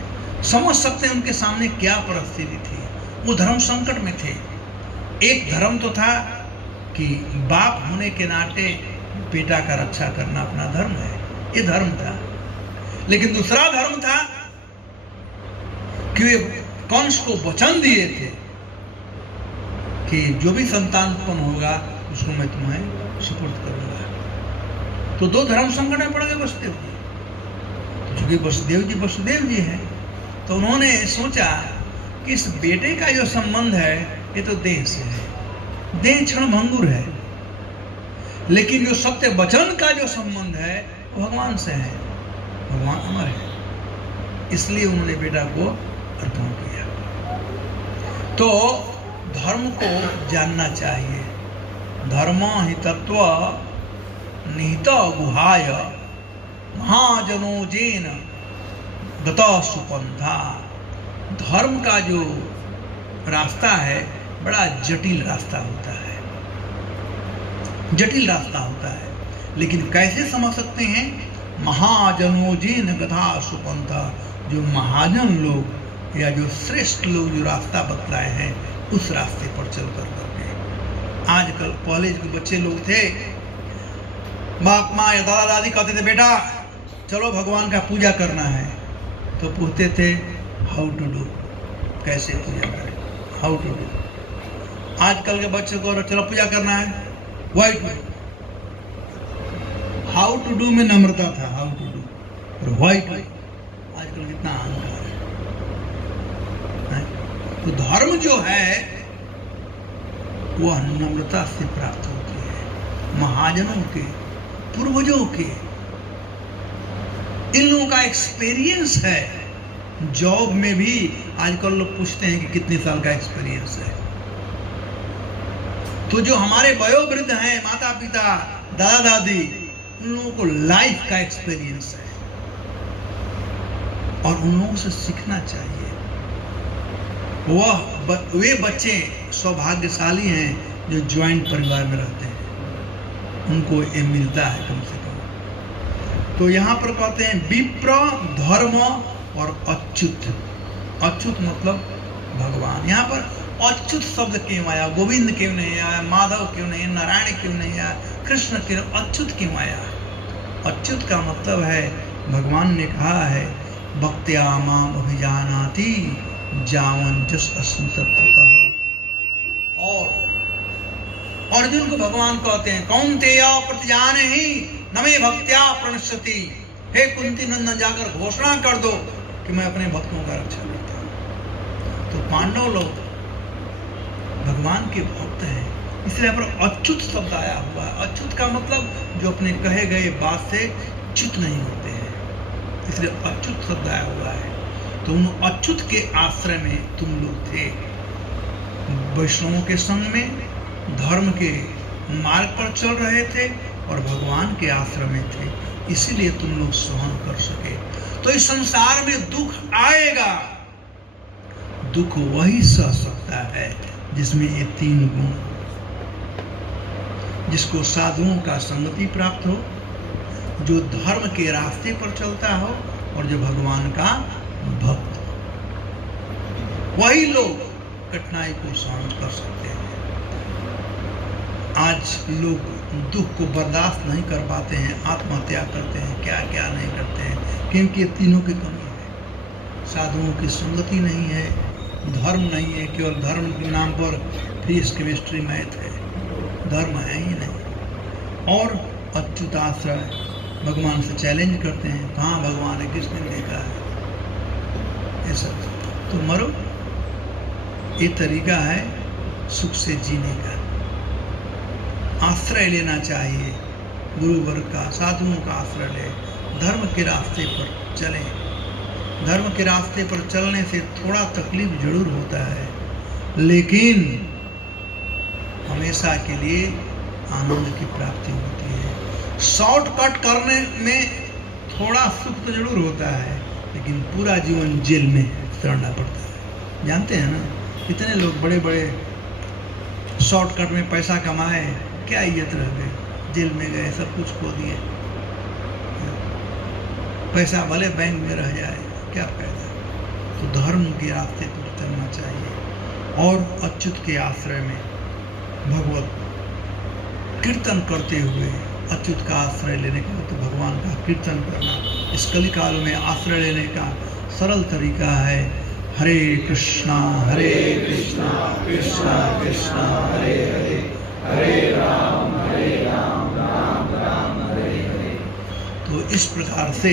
समझ सकते हैं उनके सामने क्या परिस्थिति थी, वो धर्म संकट में थे। एक धर्म तो था कि बाप होने के नाते बेटा का रक्षा करना अपना धर्म है, ये धर्म था। लेकिन दूसरा धर्म था कि वे कंस को वचन दिए थे कि जो भी संतान उत्पन्न होगा उसको मैं तुम्हें सुपुर्द करूंगा। तो 2 धर्म संकट में पड़ गए वसुदेव जी। चूंकि वसुदेव जी हैं, तो उन्होंने सोचा कि इस बेटे का जो संबंध है ये तो देह से है, देह क्षण भंगुर है, लेकिन जो सत्य वचन का जो संबंध है वो भगवान से है, भगवान अमर है, इसलिए उन्होंने बेटा को अर्पण किया। तो धर्म को जानना चाहिए। धर्म हि तत्व निहित गुहाय महाजनो जेन गता सुपंथा। धर्म का जो रास्ता है बड़ा जटिल रास्ता होता है, जटिल रास्ता होता है, लेकिन कैसे समझ सकते हैं? महाजनो जेन गता सुपंथा, जो महाजन लोग या जो श्रेष्ठ लोग जो रास्ता बतलाए हैं उस रास्ते पर चल कर करके। आजकल कॉलेज के बच्चे लोग थे, बाप माँ या दादा दादी कहते थे बेटा चलो भगवान का पूजा करना है, तो पूछते थे हाउ टू डू, कैसे पूजा करें, हाउ टू डू। आजकल के बच्चे को चलो पूजा करना है, why to do. How to do में नम्रता था, हाउ टू डू, और व्हाई टू आजकल कितना अहंकार है। तो धर्म जो है वह नम्रता से प्राप्त होती है, महाजनों के, पूर्वजों के। इन लोगों का एक्सपीरियंस है। जॉब में भी आजकल लोग पूछते हैं कि कितने साल का एक्सपीरियंस है। तो जो हमारे वयोवृद्ध हैं, माता पिता, दादा दादी, उन लोगों को लाइफ का एक्सपीरियंस है और उन लोगों से सीखना चाहिए। वे बच्चे सौभाग्यशाली हैं जो ज्वाइंट परिवार में रहते हैं, उनको ये मिलता है कम से कम। तो यहाँ पर कहते हैं विप्र, धर्म और अच्युत। अच्युत मतलब भगवान। यहाँ पर अच्युत शब्द क्यों आया? गोविंद क्यों नहीं आया? माधव क्यों नहीं? नारायण क्यों नहीं आया? कृष्ण क्यों? अच्युत क्यों आया? अच्युत का मतलब है, भगवान ने कहा है, भक्त्या माम अभिजानाति जावन जस अस्मि तत्त्वतः। और अर्जुन को भगवान कहते हैं, कौन्तेय प्रतिजानहि न मे भक्त्या प्रणश्यति। हे कुंती नंदन, जाकर घोषणा कर दो कि मैं अपने भक्तों का रक्षा करता हूं। तो पांडव लोग भगवान के भक्त हैं, इसलिए यहाँ पर अच्युत शब्द आया हुआ है। अच्युत का मतलब जो अपने कहे गए बात से च्युत नहीं होते हैं, इसलिए अच्युत शब्द आया हुआ है। तो उन अच्युत के आश्रय में तुम लोग थे, वैष्णवों के संग में, धर्म के मार्ग पर चल रहे थे और भगवान के आश्रय में थे, इसीलिए तुम लोग सहन कर सके। तो इस संसार में दुख आएगा, दुख वही सह सकता है जिसमें ये तीन गुण, जिसको साधुओं का संगति प्राप्त हो, जो धर्म के रास्ते पर चलता हो और जो भगवान का भक्त, वही लोग कठिनाई को सहन कर सकते हैं। आज लोग दुख को बर्दाश्त नहीं कर पाते हैं, आत्महत्या करते हैं, क्या क्या नहीं करते हैं, क्योंकि ये तीनों की कमी है। साधुओं की संगति नहीं है, धर्म नहीं है, केवल धर्म के नाम पर फिजिक्स, केमिस्ट्री, मैथ है, धर्म है ही नहीं। और अच्युताश्रय, भगवान से चैलेंज करते हैं, कहाँ भगवान है, किसने देखा है, ये सब। तो मरो, ये तरीका है सुख से जीने का। आश्रय लेना चाहिए गुरु वर्ग का, साधुओं का आश्रय ले, धर्म के रास्ते पर चले। धर्म के रास्ते पर चलने से थोड़ा तकलीफ जरूर होता है, लेकिन हमेशा के लिए आनंद की प्राप्ति होती है। शॉर्टकट करने में थोड़ा सुख तो जरूर होता है, लेकिन पूरा जीवन जेल में चढ़ना पड़ता है। जानते हैं ना, कितने लोग बड़े बड़े शॉर्टकट में पैसा कमाए, क्या इज्जत रह गए, जेल में गए, सब कुछ खो दिए। पैसा भले बैंक में रह जाए, क्या फायदा। तो धर्म के रास्ते पर चलना चाहिए और अच्युत के आश्रय में भगवत कीर्तन करते हुए, अच्युत का आश्रय लेने का तो भगवान का कीर्तन करना। इस कलिकाल में आश्रय लेने का सरल तरीका है, हरे कृष्णा कृष्णा कृष्णा हरे हरे, हरे राम राम राम हरे हरे। तो इस प्रकार से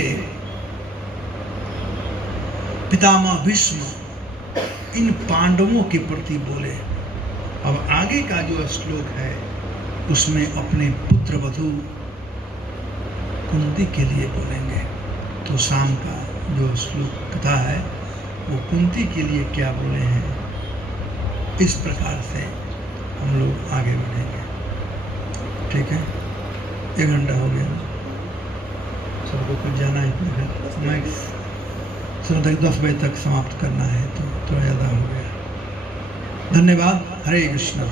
पितामह भीष्म इन पांडवों के प्रति बोले। अब आगे का जो श्लोक है उसमें अपने पुत्र वधू कुंती के लिए बोलेंगे। तो शाम का जो श्लोक कथा है वो कुंती के लिए क्या बोले हैं, इस प्रकार से हम लोग आगे बढ़ेंगे। ठीक है, 1 घंटा हो गया, सबको कुछ जाना है, मैं सुबह 10 बजे तक समाप्त करना है, तो थोड़ा ज़्यादा हो गया। धन्यवाद। हरे कृष्णा।